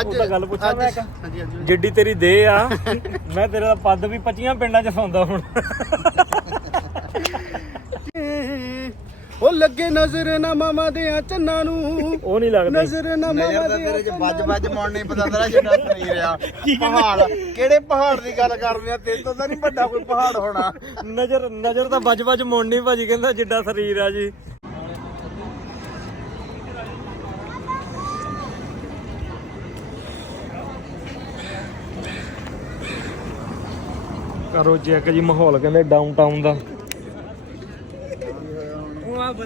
ਅੱਜ ਉਹ ਤਾਂ ਗੱਲ ਪੁੱਛਾਂ ਅੱਜ- ਮੈਂ ਇੱਕ? ਹਾਂਜੀ ਹਾਂਜੀ ਜਿੱਡੀ ਤੇਰੀ ਦੇ ਆ ਮੈਂ ਤੇਰੇ ਦਾ ਪੱਦ ਵੀ 25 ਪਿੰਡਾਂ 'ਚ ਸੌਂਦਾ ਹੁਣ। ਉਹ ਲੱਗੇ ਨਜ਼ਰ ਨਾ ਮਾਮਾ ਦੇ ਆ ਚੰਨਾਂ ਨੂੰ। ਉਹ ਨਹੀਂ ਲੱਗਦਾ। ਨਜ਼ਰ ਨਾ ਮਾਮਾ ਦੇ ਤੇਰੇ ਚ ਵੱਜ ਵੱਜ ਮੌਣ ਨਹੀਂ ਪਤਾ ਤੇਰਾ ਜਿਹੜਾ ਸਰੀਰ ਆ। ਪਹਾੜ ਕਿਹੜੇ ਪਹਾੜ ਦੀ ਗੱਲ ਕਰਦੇ ਆ? ਤੇਰੇ ਤੋਂ ਤਾਂ ਨਹੀਂ ਵੱਡਾ ਕੋਈ ਪਹਾੜ ਹੋਣਾ। ਨਜ਼ਰ ਨਜ਼ਰ ਤਾਂ ਵੱਜ ਵੱਜ ਮੋੜਨੀ ਭਾਜੀ ਕਹਿੰਦਾ ਜਿੱਡਾ ਸਰੀਰ ਆ ਜੀ। ਕਰੋ ਚੈੱਕ ਜੀ ਮਾਹੌਲ ਕਹਿੰਦੇ ਡਾਊਨਟਾਊਨ ਦਾ।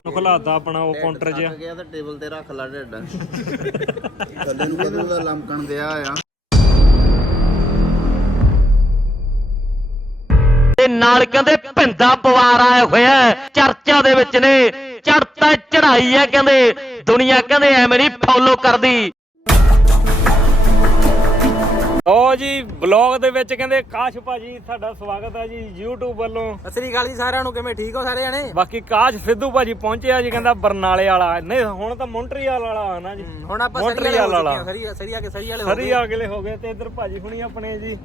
ਉਹ ਖਲਾਤਾ ਆਪਣਾ ਉਹ ਕਾਊਂਟਰ ਜਿਹਾ। ਥੱਕ ਗਿਆ ਤਾਂ ਟੇਬਲ ਤੇ ਰੱਖ ਲਾ ਢਿੱਡ। ਕੱਲੇ ਨੂੰ ਕਦੋਂ ਦਾ ਲਮਕਣ ਦਿਆ ਆ ਤੇ ਨਾਲ ਕਹਿੰਦੇ ਭਿੰਦਾ ਪਵਾਰ ਆਇਆ ਹੋਇਆ ਚਰਚਾ ਦੇ ਵਿੱਚ ਨੇ। ਚੜਤਾ ਚੜਾਈ ਹੈ ਕਹਿੰਦੇ। ਦੁਨੀਆ ਕਹਿੰਦੇ ਐਵੇਂ ਨਹੀਂ ਫੋਲੋ ਕਰਦੀ। ਓ ਜੀ ਬਲੌਗ ਦੇ ਵਿੱਚ ਕਹਿੰਦੇ ਕਾਸ਼ ਭਾਜੀ ਤੁਹਾਡਾ ਸਵਾਗਤ ਹੈ ਜੀ YouTube ਵੱਲੋਂ। ਅਸਲੀ ਗਾਲੀ ਸਾਰਿਆਂ ਨੂੰ ਕਿਵੇਂ ਠੀਕ ਹੋ ਸਾਰੇ ਜਣੇ? ਬਾਕੀ ਕਾਸ਼ ਸਿੱਧੂ ਭਾਜੀ ਪਹੁੰਚਿਆ ਜੀ ਕਹਿੰਦਾ ਬਰਨਾਲੇ ਵਾਲਾ। ਨਹੀਂ ਹੁਣ ਤਾਂ ਮੌਂਟਰੀਅਲ ਵਾਲਾ ਆਣਾ ਜੀ। ਹੁਣ ਆਪਾਂ ਮੌਂਟਰੀਅਲ ਵਾਲਾ ਸਰੀ ਸਰੀ ਆ ਕੇ ਸਰੀ ਵਾਲੇ ਹੋ ਸਰੀ ਅਗਲੇ ਹੋ ਗਏ ਤੇ ਇੱਧਰ ਭਾਜੀ ਹੁਣੀ ਆਪਣੇ ਜੀ।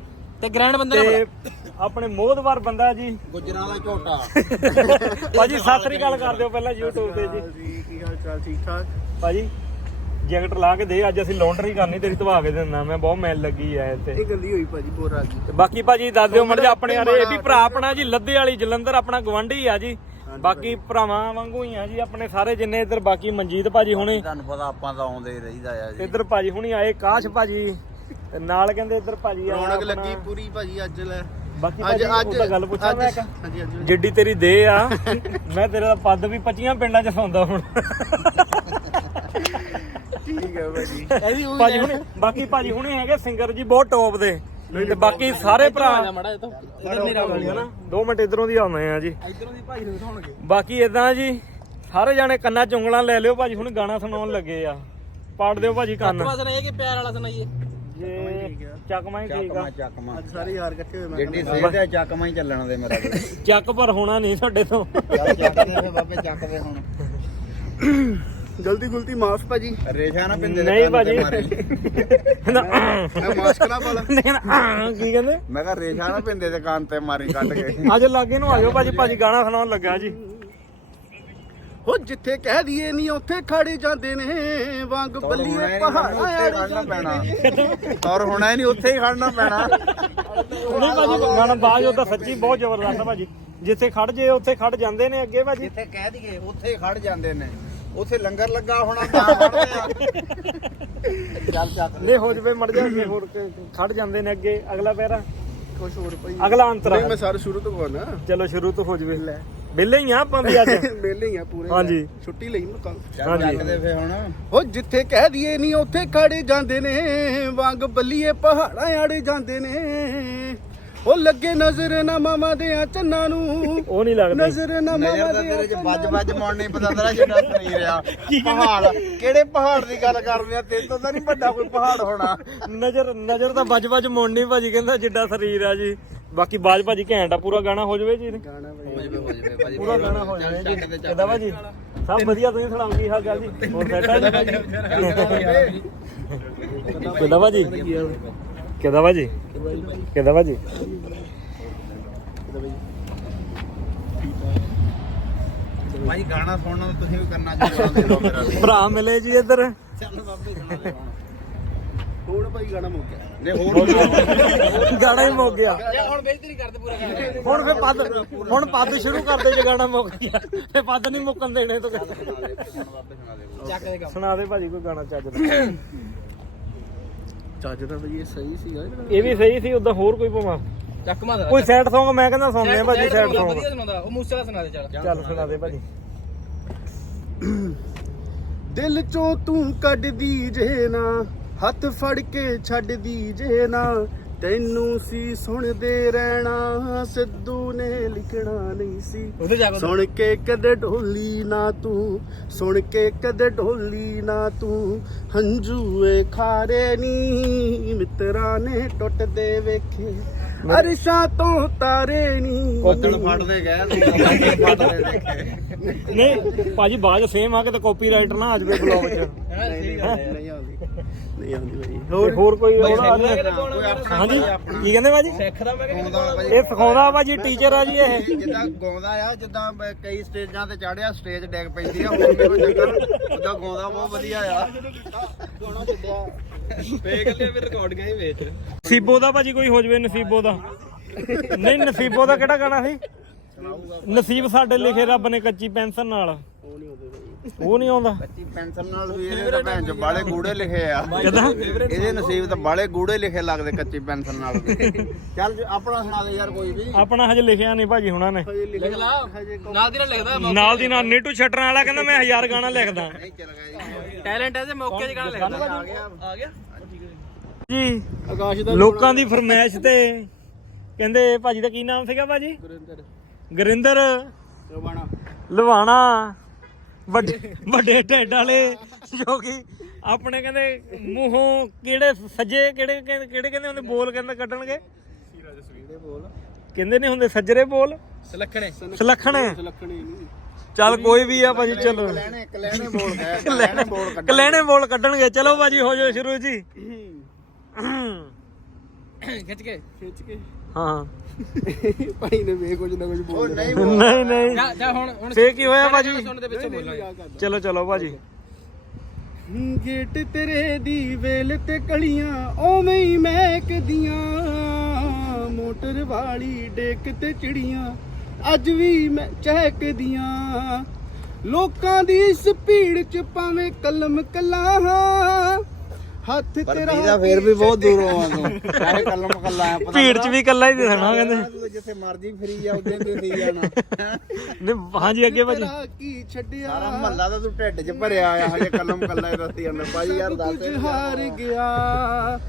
ਤੇ ਗ੍ਰੈਂਡ ਬੰਦੇ ਨੇ ਤੇ ਆਪਣੇ ਮੋਹਦਵਾਰ ਬੰਦਾ ਜੀ। ਗੁਜਰਾਂ ਦਾ ਝੋਟਾ। ਭਾਜੀ ਸਤਿ ਸ੍ਰੀ ਅਕਾਲ ਕਰ ਦਿਓ ਪਹਿਲਾਂ YouTube ਤੇ ਜੀ। ਜੀ ਕੀ ਹਾਲ ਚਾਲ ਠੀਕ ਠਾਕ? ਭਾਜੀ ਜੈਕਟ ਲਾ ਕੇ ਦੇ ਅੱਜ ਅਸੀਂ ਲਾਉਂਡਰੀ ਕਰਨੀ ਤੇਰੀ ਧਵਾ ਕੇ ਦਿੰਦਾ ਮੈਂ ਬਹੁਤ ਮੈਲ ਲੱਗੀ ਐ ਇੱਥੇ। ਇਹ ਗੱਲੀ ਹੋਈ ਭਾਜੀ ਬੋਰ ਆ ਗਈ ਤੇ ਬਾਕੀ ਭਾਜੀ ਦੱਸ ਦਿਓ ਮੜ ਜਾ ਆਪਣੇ ਯਾਰ ਇਹ ਵੀ ਭਰਾ ਆਪਣਾ ਜੀ ਲੱਦੇ ਵਾਲੀ ਜਲੰਧਰ ਆਪਣਾ ਗਵੰਡੀ ਆ ਜੀ। ਬਾਕੀ ਭਰਾਵਾਂ ਵਾਂਗੂ ਹੀ ਆ ਜੀ ਆਪਣੇ ਸਾਰੇ ਜਿੰਨੇ ਇੱਧਰ ਬਾਕੀ ਮਨਜੀਤ ਭਾਜੀ ਹੁਣੇ। ਤੁਹਾਨੂੰ ਪਤਾ ਆਪਾਂ ਤਾਂ ਆਉਂਦੇ ਰਹੀਦਾ ਆ ਜੀ। ਇੱਧਰ ਭਾਜੀ ਹੁਣੀ ਆਏ ਕਾਸ਼ ਭਾਜੀ ਤੇ ਨਾਲ ਕਹਿੰਦੇ ਇੱਧਰ ਭਾਜੀ ਆ ਰੌਣਕ ਲੱਗੀ ਪੂਰੀ ਭਾਜੀ ਅੱਜ ਲੈ। ਬਾਕੀ ਅੱਜ ਅੱਜ ਤਾਂ ਗੱਲ ਪੁੱਛਾਂ ਮੈਂ ਜਿੱਡੀ ਤੇਰੀ ਦੇ ਆ ਮੈਂ ਤੇਰੇ ਦਾ ਪੱਦ ਵੀ 25 ਪਿੰਡਾਂ 'ਚ ਸੌਂਦਾ ਹੁਣ। ਠੀਕ ਹੈ ਭਾਜੀ। ਭਾਜੀ ਹੁਣੇ ਬਾਕੀ ਭਾਜੀ ਹੁਣੇ ਹੈਗੇ ਸਿੰਗਰ ਜੀ ਬਹੁਤ ਟੌਪ ਦੇ। ਤੇ ਬਾਕੀ ਸਾਰੇ ਭਰਾ ਮੜਾ ਇਹ ਤੋਂ ਹਨਾ 2 ਮਿੰਟ ਇਧਰੋਂ ਦੀ ਆਉਂਦੇ ਆ ਜੀ। ਇਧਰੋਂ ਦੀ ਭਾਈ ਨੂੰ ਦਿਖਾਉਣਗੇ। ਬਾਕੀ ਇਦਾਂ ਜੀ ਸਾਰੇ ਜਾਣੇ ਕੰਨਾਂ 'ਚ ਉਂਗਲਾਂ ਲੈ ਲਿਓ ਭਾਜੀ ਹੁਣ ਗਾਣਾ ਸੁਣਾਉਣ ਲੱਗੇ ਆ। ਪਾੜ ਦਿਓ ਭਾਜੀ ਕੰਨ। ਬਸ ਇਹ ਕਿ ਪਿਆਰ ਵਾਲਾ ਸੁਣਾਈਏ? ਜੇ ਚੱਕਮਾ ਹੀ ਠੀਕ ਆ। ਚੱਕਮਾ ਚੱਕਮਾ ਅੱਜ ਸਾਰੇ ਯਾਰ ਇਕੱਠੇ ਹੋਏ ਮੈਂ ਜਿੱਡੀ ਚੱਕਮਾ ਹੀ ਚੱਲਣ ਦੇ ਮੇਰਾ। ਚੱਕ ਪਰ ਹੋਣਾ ਨਹੀਂ ਤੁਹਾਡੇ ਤੋਂ। ਬਾਬੇ ਚੱਕਦੇ ਹੁਣ। ਜਲਦੀ ਗੁਲਤੀ ਮਾਫ ਭਾਜੀ। ਰੇਸ਼ਾ ਨਾ ਪਿੰਦੇ ਨਹੀਂ ਭਾਜੀ। ਮੈਂ ਮਾਸਕ ਨਾ ਪਾ ਲਾ ਨਹੀਂ ਨਾ, ਕੀ ਕਹਿੰਦੇ? ਮੈਂ ਕਿਹਾ ਰੇਸ਼ਾ ਨਾ ਪਿੰਦੇ ਦੇ ਕੰਨ ਤੇ ਮਾਰੀ ਕੱਢ ਕੇ। ਅੱਜ ਲਾਗੇ ਨੂੰ ਆ ਜਾਓ ਭਾਜੀ ਭਾਜੀ ਗਾਣਾ ਸੁਣਾਉਣ ਲੱਗਾ ਜੀ। ਹੋ ਜਿੱਥੇ ਕਹਿ ਦਈਏ ਨਹੀਂ ਉੱਥੇ ਖੜੇ ਜਾਂਦੇ ਨੇ। ਵਾਂਗ ਬੱਲੀਏ ਪਹਾੜਾਂ ਔਰ ਹੁਣਾ ਹੀ ਨਹੀਂ ਉੱਥੇ ਹੀ ਖੜਨਾ ਪੈਣਾ। ਨਹੀਂ ਭਾਜੀ ਗਾਣਾ ਬਾਜ ਉਹਦਾ ਸੱਚੀ ਬਹੁਤ ਜ਼ਬਰਦਸਤ ਆ ਭਾਜੀ। ਜਿੱਥੇ ਖੜ ਜੇ ਉੱਥੇ ਖੜ ਜਾਂਦੇ ਨੇ ਅੱਗੇ ਭਾਜੀ। ਜਿੱਥੇ ਕਹਿ ਦਈਏ ਉੱਥੇ ਹੀ ਖੜ ਜਾਂਦੇ ਨੇ। ਉੱਥੇ ਲੰਗਰ ਲੱਗਾ ਹੋਣਾ ਤਾਂ ਆ। ਚੱਲ ਚੱਕ ਨਹੀਂ ਹੋ ਜਵੇ ਮੜ ਜਾ ਅੱਗੇ ਹੋਰ ਕ- ਖੜ ਜਾਂਦੇ ਨੇ ਅੱਗੇ ਅਗਲਾ ਪੈਰਾ। ਖੁਸ਼ ਹੋਰ ਭਾਈ ਅਗਲਾ ਅੰਤਰਾ। ਨਹੀਂ ਮੈਂ ਸਾਰੇ ਸ਼ੁਰੂ ਤੋਂ ਪਾਉਣਾ ਚਲੋ ਸ਼ੁਰੂ ਤੋਂ ਹੋ ਜਵੇ। ਵਿਹਲੇ ਹੀ ਆ ਆਪਾਂ ਵੀ ਅੱਜ। ਵਿਹਲੇ ਹੀ ਆ ਪੂਰੇ। ਹਾਂਜੀ। ਛੁੱਟੀ ਲਈ ਮੈਂ ਕੱਲ ਚੱਲ ਹਾਂਜੀ। ਚੱਕਦੇ ਫੇ ਹੁਣ। ਉਹ ਜਿੱਥੇ ਕਹਿ ਦਈਏ ਨਹੀਂ ਉੱਥੇ ਖੜੇ ਜਾਂਦੇ ਨੇ। ਵਾਂਗ ਬੱਲੀਏ ਪਹਾੜਾਂ ਆੜੇ ਜਾਂਦੇ ਨੇ। ਉਹ ਲੱਗੇ ਨਜ਼ਰ ਨਾ ਮਾਮਾ ਦੇ ਆ ਚੰਨਾਂ ਨੂੰ ਉਹ ਨਹੀਂ ਲੱਗਦਾ ਨਜ਼ਰ ਨਾ ਮਾਮਾ ਨਜ਼ਰ ਤਾਂ ਦੇ ਆ ਤੇਰੇ ਚ ਵੱਜ ਵੱਜ ਮੌਣ ਨਹੀਂ ਪਤਾ ਤੇਰਾ ਜਿਹੜਾ ਸਰੀਰ ਆ ਪਹਾੜ ਕਿਹੜੇ ਪਹਾੜ ਦੀ ਗੱਲ ਕਰਦੇ ਆ ਤੇਰੇ ਤੋਂ ਤਾਂ ਨਹੀਂ ਵੱਡਾ ਕੋਈ ਪਹਾੜ ਹੋਣਾ ਨਜ਼ਰ ਨਜ਼ਰ ਤਾਂ ਵੱਜ ਵੱਜ ਮੋੜਨੀ ਭਾਜੀ ਕਹਿੰਦਾ ਜਿੱਡਾ ਸਰੀਰ ਆ ਜੀ ਬਾਕੀ ਬਾਜ ਭਾਜੀ ਘੈਂਟ ਆ ਪੂਰਾ ਗਾਣਾ ਹੋ ਜਵੇ ਜੀ ਗਾਣਾ ਹੋ ਜਵੇ ਹੋ ਜਵੇ ਭਾਜੀ ਪੂਰਾ ਗਾਣਾ ਹੋ ਜਾਵੇ ਜੀ ਕਿਦਾਂ ਭਾਜੀ ਸਭ ਵਧੀਆ ਤੁਸੀਂ ਸੁਣਾਓ ਕੀ ਹਾਲ ਚਾਲ ਜੀ ਹੋਰ ਸੈਟ ਆ ਜੀ ਕਿਦਾਂ ਭਾਜੀ ਕਿਦਾਂ ਭਾਜੀ ਕਿਦਾਂ ਭਾਜੀ ਭਾਈ ਗਾਣਾ ਸੁਣਨਾ ਤਾਂ ਤੁਸੀਂ ਵੀ ਕਰਨਾ ਚਾਹੀਦਾ ਭਰਾ ਮਿਲੇ ਜੀ ਇੱਧਰ। ਚੱਲ ਬਾਬੇ ਸੁਣਾ ਦੇ ਹੁਣ ਭਾਈ ਗਾਣਾ ਮੁੱਕ ਗਿਆ। ਨਹੀਂ ਹੋਰ ਗਾਣਾ ਹੀ ਮੁੱਕ ਗਿਆ। ਹੁਣ ਬੇਇੱਜ਼ਤੀ ਕਰਦੇ ਪੂਰਾ ਗਾਣਾ। ਹੁਣ ਫੇ ਪੱਦ ਹੁਣ ਪੱਦ ਸ਼ੁਰੂ ਕਰਦੇ ਜੇ ਗਾਣਾ ਮੁੱਕ ਗਿਆ। ਫੇ ਪੱਦ ਨਹੀਂ ਮੁੱਕਣ ਦੇਣੇ ਤੋਂ ਚੱਕ ਦੇ ਸੁਣਾ ਦੇ ਭਾਜੀ ਕੋਈ ਗਾਣਾ ਚੱਜ ਦਾ। ਚੱਜ ਦਾ ਇਹ ਸਹੀ ਸੀਗਾ ਇਹ ਵੀ ਸਹੀ ਸੀ ਉਦਾਂ ਹੋਰ ਕੋਈ ਭਾਵਾਂ? ਚੱਕ ਮਾਰ ਕੋਈ ਸੈਡ Song ਮੈਂ ਕਹਿੰਦਾ ਸੁਣਨੇ ਆ ਭਾਜੀ ਸੈਡ Song ਵਧੀਆ ਸੁਣਾਉਂਦਾ ਉਹ ਮੂਸੇ ਵਾਲਾ ਸੁਣਾ ਦੇ ਚੱਲ। ਚੱਲ ਸੁਣਾ ਦੇ ਭਾਜੀ। ਦਿਲ ਚੋਂ ਤੂੰ ਕੱਢਦੀ ਜੇ ਨਾ ਹੱਥ ਫੜ ਕੇ ਛੱਡਦੀ ਜੇ ਨਾ। ਤੈਨੂੰ ਸੀ ਸੁਣਦੇ ਰਹਿਣਾ ਸਿੱਧੂ ਨੇ ਲਿਖਣਾ ਨਹੀਂ ਸੀ। ਸੁਣ ਕੇ ਕਦੇ ਢੋਲੀ ਨਾ ਤੂੰ ਸੁਣ ਕੇ ਕਦੇ ਢੋਲੀ ਨਾ ਤੂੰ। ਹੰਝੂਏ ਖਾਰੇ ਨੀ ਮਿੱਤਰਾਂ ਨੇ ਟੁੱਟਦੇ ਵੇਖੇ। ਅਰਸ਼ਾਂ ਤੋਂ ਤਾਰੇ ਨੀ। ਉਦਣ ਫੜਦੇ ਗਏ ਤੂੰ ਫੜਦੇ ਦੇਖੇ ਨਹੀਂ ਭਾਜੀ ਬਾਜ ਸੇਮ ਆ ਕੇ ਤਾਂ ਕਾਪੀਰਾਈਟ ਨਾ ਆ ਜਾਵੇ ਬਲੌਗ 'ਚ। ਨਹੀਂ ਨਹੀਂ ਨਹੀਂ ਆਉਂਦੀ ਨਹੀਂ ਆਉਂਦੀ ਭਾਈ ਤੇ ਹੋਰ ਹੋਰ ਕੋਈ ਉਹਦਾ ਹਾਂਜੀ? ਕੀ ਕਹਿੰਦੇ ਭਾਜੀ? ਸਿੱਖ ਦਾ ਮੈਂ ਕਿਹਾ ਗਾਉਂਦਾ ਭਾਈ ਇਹ ਸਿਖਾਉਂਦਾ ਭਾਜੀ ਟੀਚਰ ਆ ਜੀ ਇਹ। ਜਿੱਦਾਂ ਗਾਉਂਦਾ ਆ ਜਿੱਦਾਂ ਬ- ਕਈ ਸਟੇਜਾਂ ਤੇ ਚੜਿਆ ਸਟੇਜ ਡੈਗ ਪੈਂਦੀ ਆ ਹੋਰ ਵੀ ਕੋਈ ਚੱਕਰ ਉਦਾਂ ਗਾਉਂਦਾ ਬਹੁਤ ਵਧੀਆ ਆ। ਵੇਖ ਲਿਆ ਫਿਰ ਰਿਕਾਰਡਿੰਗਾਂ ਹੀ ਵੇਚ ਨਸੀਬੋ ਦਾ ਭਾਜੀ ਕੋਈ ਹੋ ਜਵੇ ਨਸੀਬੋ ਦਾ। ਨਹੀਂ ਨਸੀਬੋ ਦਾ ਕਿਹੜਾ ਗਾਣਾ ਸੀ? ਨਸੀਬ ਸਾਡੇ ਲਿਖੇ ਰੱਬ ਨੇ ਕੱਚੀ ਪੈਨਸਲ ਨਾਲ। ਉਹ ਨਹੀਂ ਆਉਂਦਾ। ਕੱਚੀ ਪੈਨਸਲ ਨਾਲ ਵੀ ਇਹਦੇ ਤਾਂ ਭੈਣ ਚ ਬਾਲੇ ਗੂੜੇ ਲਿਖੇ ਆ। ਕਿਦਾਂ? ਇਹਦੇ ਨਸੀਬ ਤਾਂ ਬਾਲੇ ਗੂੜੇ ਲਿਖੇ ਲੱਗਦੇ ਕੱਚੀ ਪੈਨਸਲ ਨਾਲ ਵੀ। ਚੱਲ ਜੀ, ਆਪਣਾ ਸੁਣਾ ਦੇ ਯਾਰ ਕੋਈ ਵੀ। ਆਪਣਾ ਹਜੇ ਲਿਖਿਆ ਨਹੀਂ ਭਾਜੀ ਹੁਣਾਂ ਨੇ। ਲਿਖ ਲਾ। ਨਾਲ ਦੀ ਨਾਲ ਲਿਖਦਾ ਨਾਲ ਦੀ ਨਾਲ ਨੀਟੂ ਛੱਟਰਾਂ ਵਾਲਾ ਕਹਿੰਦਾ ਮੈਂ ਹਜ਼ਾਰ ਗਾਣਾ ਲਿਖਦਾ। ਨਹੀਂ ਚੱਲ ਗਿਆ ਜੀ। ਟੈਲੈਂਟ ਹੈ ਤੇ ਮੌਕੇ 'ਚ ਗਾਣਾ ਲਿਖਦਾ। ਆ ਗਿਆ। ਆ ਗਿਆ। ਜੀ ਆਕਾਸ਼ ਦਾ ਲੋਕਾਂ ਦੀ ਫਰਮਾਇਸ਼ ਤੇ ਕਹਿੰਦੇ ਭਾਜੀ ਦਾ ਕੀ ਨਾਮ ਸੀਗਾ ਭਾਜੀ? ਗੁਰਿੰਦਰ। ਰਵਾਣਾ। ਲਵਾਣਾ। ਵੱਡੇ ਵੱਡੇ ਢਿੱਡ ਵਾਲੇ ਜੋ ਕਿ ਆਪਣੇ ਕਹਿੰਦੇ ਮੂੰਹੋਂ ਕਿਹੜੇ ਸੱਜੇ ਕਿਹੜੇ ਕਹਿੰਦੇ- ਕਿਹੜੇ ਕਹਿੰਦੇ ਹੁੰਦੇ ਬੋਲ ਕਹਿੰਦੇ ਕੱਢਣਗੇ? ਕਹਿੰਦੇ ਨਹੀਂ ਹੁੰਦੇ ਸੱਜਰੇ ਬੋਲ? ਸਲੱਖਣੇ। ਸਲੱਖਣੇ। ਲੱਖਣੀ ਨਹੀਂ। ਚੱਲ ਕੋਈ ਵੀ ਆ ਭਾਜੀ ਚਲੋ। ਕਲੈਣੇ ਕਲੈਣੇ ਬੋਲ ਗਿਆ ਕਲੈਣੇ ਬੋਲ ਕੱਢ ਕਲੈਣੇ ਬੋਲ ਕੱਢਣਗੇ। ਚਲੋ ਭਾਜੀ ਹੋ ਜਾਓ ਸ਼ੁਰੂ ਜੀ। ਖਿੱਚ ਕੇ ਖਿੱਚ ਕੇ। ਹਾਂ। ਭਾਈ ਨੇ ਵੇ ਕੁਝ ਨਾ ਕੁਝ ਬੋਲ ਨਹੀਂ ਨਹੀਂ ਨਹੀਂ। ਜਾ ਜਾ ਹੁਣ ਹੁਣ ਫੇਰ ਕੀ ਹੋਇਆ ਭਾਜੀ? ਸੁਣ ਦੇ ਵਿੱਚ ਬੋਲਾਂਗੇ ਚਲੋ ਚਲੋ ਭਾਜੀ। ਗੇਟ ਤੇਰੇ ਦੀ ਵੇਲ ਤੇ ਕਲੀਆਂ ਓਵੇਂ ਹੀ ਮਹਿਕਦੀਆਂ। ਮੋਟਰ ਵਾਲੀ ਡੇਕ ਤੇ ਚਿੜੀਆਂ ਅੱਜ ਵੀ ਮੈਂ ਚਹਿਕਦੀਆਂ। ਲੋਕਾਂ ਦੀ ਸਪੀਡ ਚ ਪਾਵੇਂ ਕਲਮ ਕਲਾ ਹੱਥ ਤੇਰਾ ਵੀਜ਼ਾ ਫੇਰ ਵੀ ਬਹੁਤ ਦੂਰੋਂ ਆ ਤੂੰ। ਚਾਹੇ ਕਲਮ ਕੱਲਾ ਆ ਪਤਾ ਭੀੜ ਚ ਵੀ ਇਕੱਲਾ ਹੀ ਦਿਖਣਾ ਕਹਿੰਦੇ। ਤੂੰ ਜਿੱਥੇ ਮਰਜ਼ੀ ਫਰੀ ਜਾ ਉੱਥੇ ਤੂੰ ਫਰੀ ਜਾਣਾ ਨਹੀਂ ਹਾਂਜੀ ਅੱਗੇ ਭਾਜੀ। ਤੇਰਾ ਕੀ ਛੱਡਿਆ? ਸਾਰਾ ਮਹੱਲਾ ਤਾਂ ਤੂੰ ਢਿੱਡ 'ਚ ਭਰਿਆ ਆ ਹਜੇ ਕਲਮ ਕੱਲਾ ਹੀ ਦੱਸੀ ਜਾਂਦਾ। ਭਾਈ ਯਾਰ ਦੱਸ ਕੁਝ ਹਾਰ ਗਿਆ।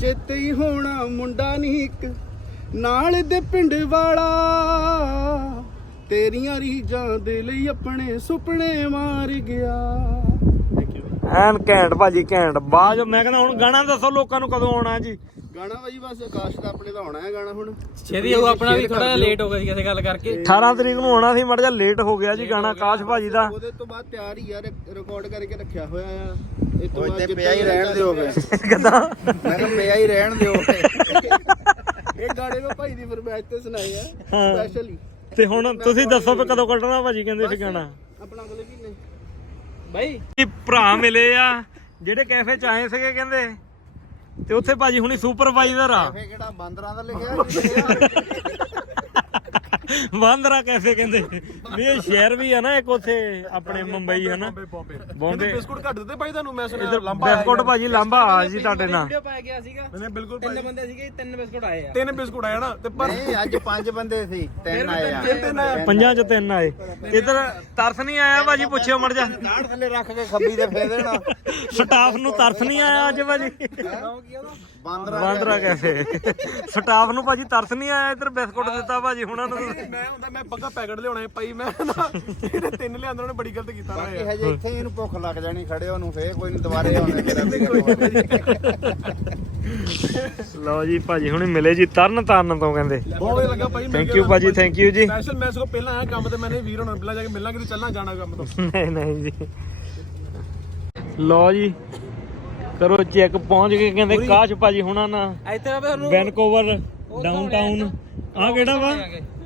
ਚੇਤੇ ਹੀ ਹੋਣਾ ਮੁੰਡਾ ਨਹੀਂ ਇੱਕ ਨਾਲ ਦੇ ਪਿੰਡ ਵਾਲਾ। ਤੇਰੀਆਂ ਰੀਜਾਂ ਦੇ ਲਈ ਆਪਣੇ ਸੁਪਨੇ ਮਾਰ ਗਿਆ। ਐਨ ਘੈਂਟ ਭਾਜੀ ਘੈਂਟ। ਬਾਜ ਮੈਂ ਕਹਿੰਦਾ ਹੁਣ ਗਾਣਾ ਦੱਸੋ ਲੋਕਾਂ ਨੂੰ ਕਦੋਂ ਆਉਣਾ ਜੀ। ਗਾਣਾ ਭਾਜੀ ਬਸ ਆਕਾਸ਼ ਦਾ ਆਪਣੇ ਦਾ ਹੋਣਾ ਹੈ ਗਾਣਾ ਹੁਣ। ਛੇਦੀ ਉਹ ਆਪਣਾ ਵੀ ਥੋੜਾ ਲੇਟ ਹੋ ਗਿਆ ਸੀ ਕਿਸੇ ਗੱਲ ਕਰਕੇ। 18 ਤਰੀਕ ਨੂੰ ਆਉਣਾ ਸੀ ਮੜ ਜਾ ਲੇਟ ਹੋ ਗਿਆ ਜੀ ਗਾਣਾ ਆਕਾਸ਼ ਭਾਜੀ ਦਾ। ਉਹਦੇ ਤੋਂ ਬਾਅਦ ਤਿਆਰ ਹੀ ਆ ਰਿਕਾਰਡ ਕਰਕੇ ਰੱਖਿਆ ਹੋਇਆ ਆ। ਇਹ ਤੋਂ ਬਾਅਦ ਪਿਆ ਹੀ ਰਹਿਣ ਦਿਓ ਫੇ ਕਿਦਾਂ? ਮੈਂ ਕਿਹਾ ਪਿਆ ਹੀ ਰਹਿਣ ਦਿਓ ਇਹ ਗਾਣੇ ਮੈਂ ਭਾਈ ਦੀ ਫਰਮਾਇਸ਼ ਤੇ ਸੁਣਾਏ ਆ। ਸਪੈਸ਼ਲੀ ਤੇ ਹੁਣ ਤੁਸੀਂ ਦੱਸੋ ਵੀ ਕਦੋਂ ਕੱਢਣਾ ਭਾਜੀ ਕਹਿੰਦੇ ਸੀ ਗਾਣਾ। ਆਪਣਾ ਅਗਲੇ ਮਹੀਨੇ। ਬਾਈ। ਭਰਾ ਮਿਲੇ ਆ ਜਿਹੜੇ ਕੈਫੇ ਚ ਆਏ ਸੀਗੇ ਕਹਿੰਦੇ ਤੇ ਉੱਥੇ ਭਾਜੀ ਹੁਣੀ ਸੁਪਰਵਾਈਜ਼ਰ ਆ। ਕਿਹੜਾ ਬਾਂਦਰਾਂ ਦਾ ਲਿਖਿਆ ਬਾਂਦਰਾ ਕੈਫੇ ਕਹਿੰਦੇ। ਵੀ ਇਹ ਸ਼ਹਿਰ ਵੀ ਆ ਨਾ ਇੱਕ ਉੱਥੇ ਆਪਣੇ ਮੁੰਬਈ ਹੈ ਨਾ। ਬੰਬੇ ਬਿਸਕੁਟ ਘੱਟ ਦਿੱਤੇ ਭਾਈ ਤੁਹਾਨੂੰ? ਮੈਂ ਇਧਰ ਬਿਸਕੁਟ ਭਾਜੀ ਲਾਂਬਾ ਆ ਜੀ ਤੁਹਾਡੇ ਨਾਲ। ਵੀਡੀਓ ਪਾਇਆ ਗਿਆ ਸੀਗਾ। ਮੈਨੇ ਬਿਲਕੁਲ ਤਿੰਨ ਬੰਦੇ ਸੀਗੇ ਤਿੰਨ ਬਿਸਕੁਟ ਆਏ ਆ। ਤਿੰਨ ਬਿਸਕੁਟ ਆਇਆ ਨਾ ਤੇ ਨਹੀਂ ਅੱਜ ਪੰਜ ਬੰਦੇ ਸੀ ਤਿੰਨ ਆਏ ਆ। ਪੰਜਾਂ ਚ ਤਿੰਨ ਆਏ। ਇਧਰ ਤਰਸ ਨਹੀਂ ਆਇਆ ਭਾਜੀ ਪੁੱਛਿਓ ਮੜ ਜਾ। ਦਾੜ ਥੱਲੇ ਰੱਖ ਕੇ ਖੱਬੀ ਤੇ ਫੇਰ ਦੇਣਾ। ਸਟਾਫ ਨੂੰ ਤਰਸ ਨਹੀਂ ਆਇਆ ਅੱਜ ਭਾਜੀ। ਬਾਂਦਰਾਂ ਬਾਂਦਰਾ ਕੈਫੇ ਸਟਾਫ ਨੂੰ ਭਾਜੀ ਤਰਸ ਨਹੀਂ ਆਇਆ ਇਧਰ ਬਿਸਕੁਟ ਦਿੱਤਾ ਭਾਜੀ ਹੁਣਾਂ ਨੂੰ ਮੈਂ ਹੁੰਦਾ ਮੈਂ ਪੱਕਾ ਪੈਕਟ ਲਿਆਉਣਾ ਪਈ ਮੈਂ ਨਾ ਇਹਨੇ ਤਿੰਨ ਲਿਆਂਦਾ ਉਹਨੇ ਬੜੀ ਗਲਤ ਕੀਤਾ ਬਾਕੀ ਹਜੇ ਇੱਥੇ ਹੀ ਇਹਨੂੰ ਭੁੱਖ ਲੱਗ ਜਾਣੀ ਖੜੇ ਉਹਨੂੰ ਫੇਰ ਕੋਈ ਨਹੀਂ ਦੁਬਾਰੇ ਆਉਣੇ ਮੇਰਾ ਲਓ ਜੀ ਭਾਜੀ ਹੁਣੇ ਮਿਲੇ ਜੀ ਤਰਨ ਤਾਰਨ ਤੋਂ ਕਹਿੰਦੇ। ਬਹੁਤ ਵਧੀਆ ਲੱਗਾ ਭਾਈ ਥੈਂਕ ਯੂ ਭਾਜੀ ਥੈਂਕ ਯੂ ਜੀ। ਸਪੈਸ਼ਲ ਮੈਂ ਸਗੋਂ ਪਹਿਲਾਂ ਆਇਆ ਕੰਮ ਤੇ ਮੈਨੇ ਵੀਰ ਹੋਣਾ ਪਹਿਲਾਂ ਜਾ ਕੇ ਮਿਲਣਾ ਕਿਤੇ ਚੱਲਣਾ ਜਾਣਾ ਕੰਮ ਤੋਂ। ਨਹੀਂ ਨਹੀਂ ਜੀ। ਲਓ ਜੀ ਕਰੋ ਚੈੱਕ ਪਹੁੰਚ ਗਏ ਕਹਿੰਦੇ ਕਾਸ਼ ਭਾਜੀ ਹੁਣਾਂ ਨਾ ਇੱਥੇ ਆ ਤੁਹਾਨੂੰ ਵੈਨਕੂਵਰ ਡਾਊਨਟਾਊਨ। ਆ ਕਿਹੜਾ ਵਾ?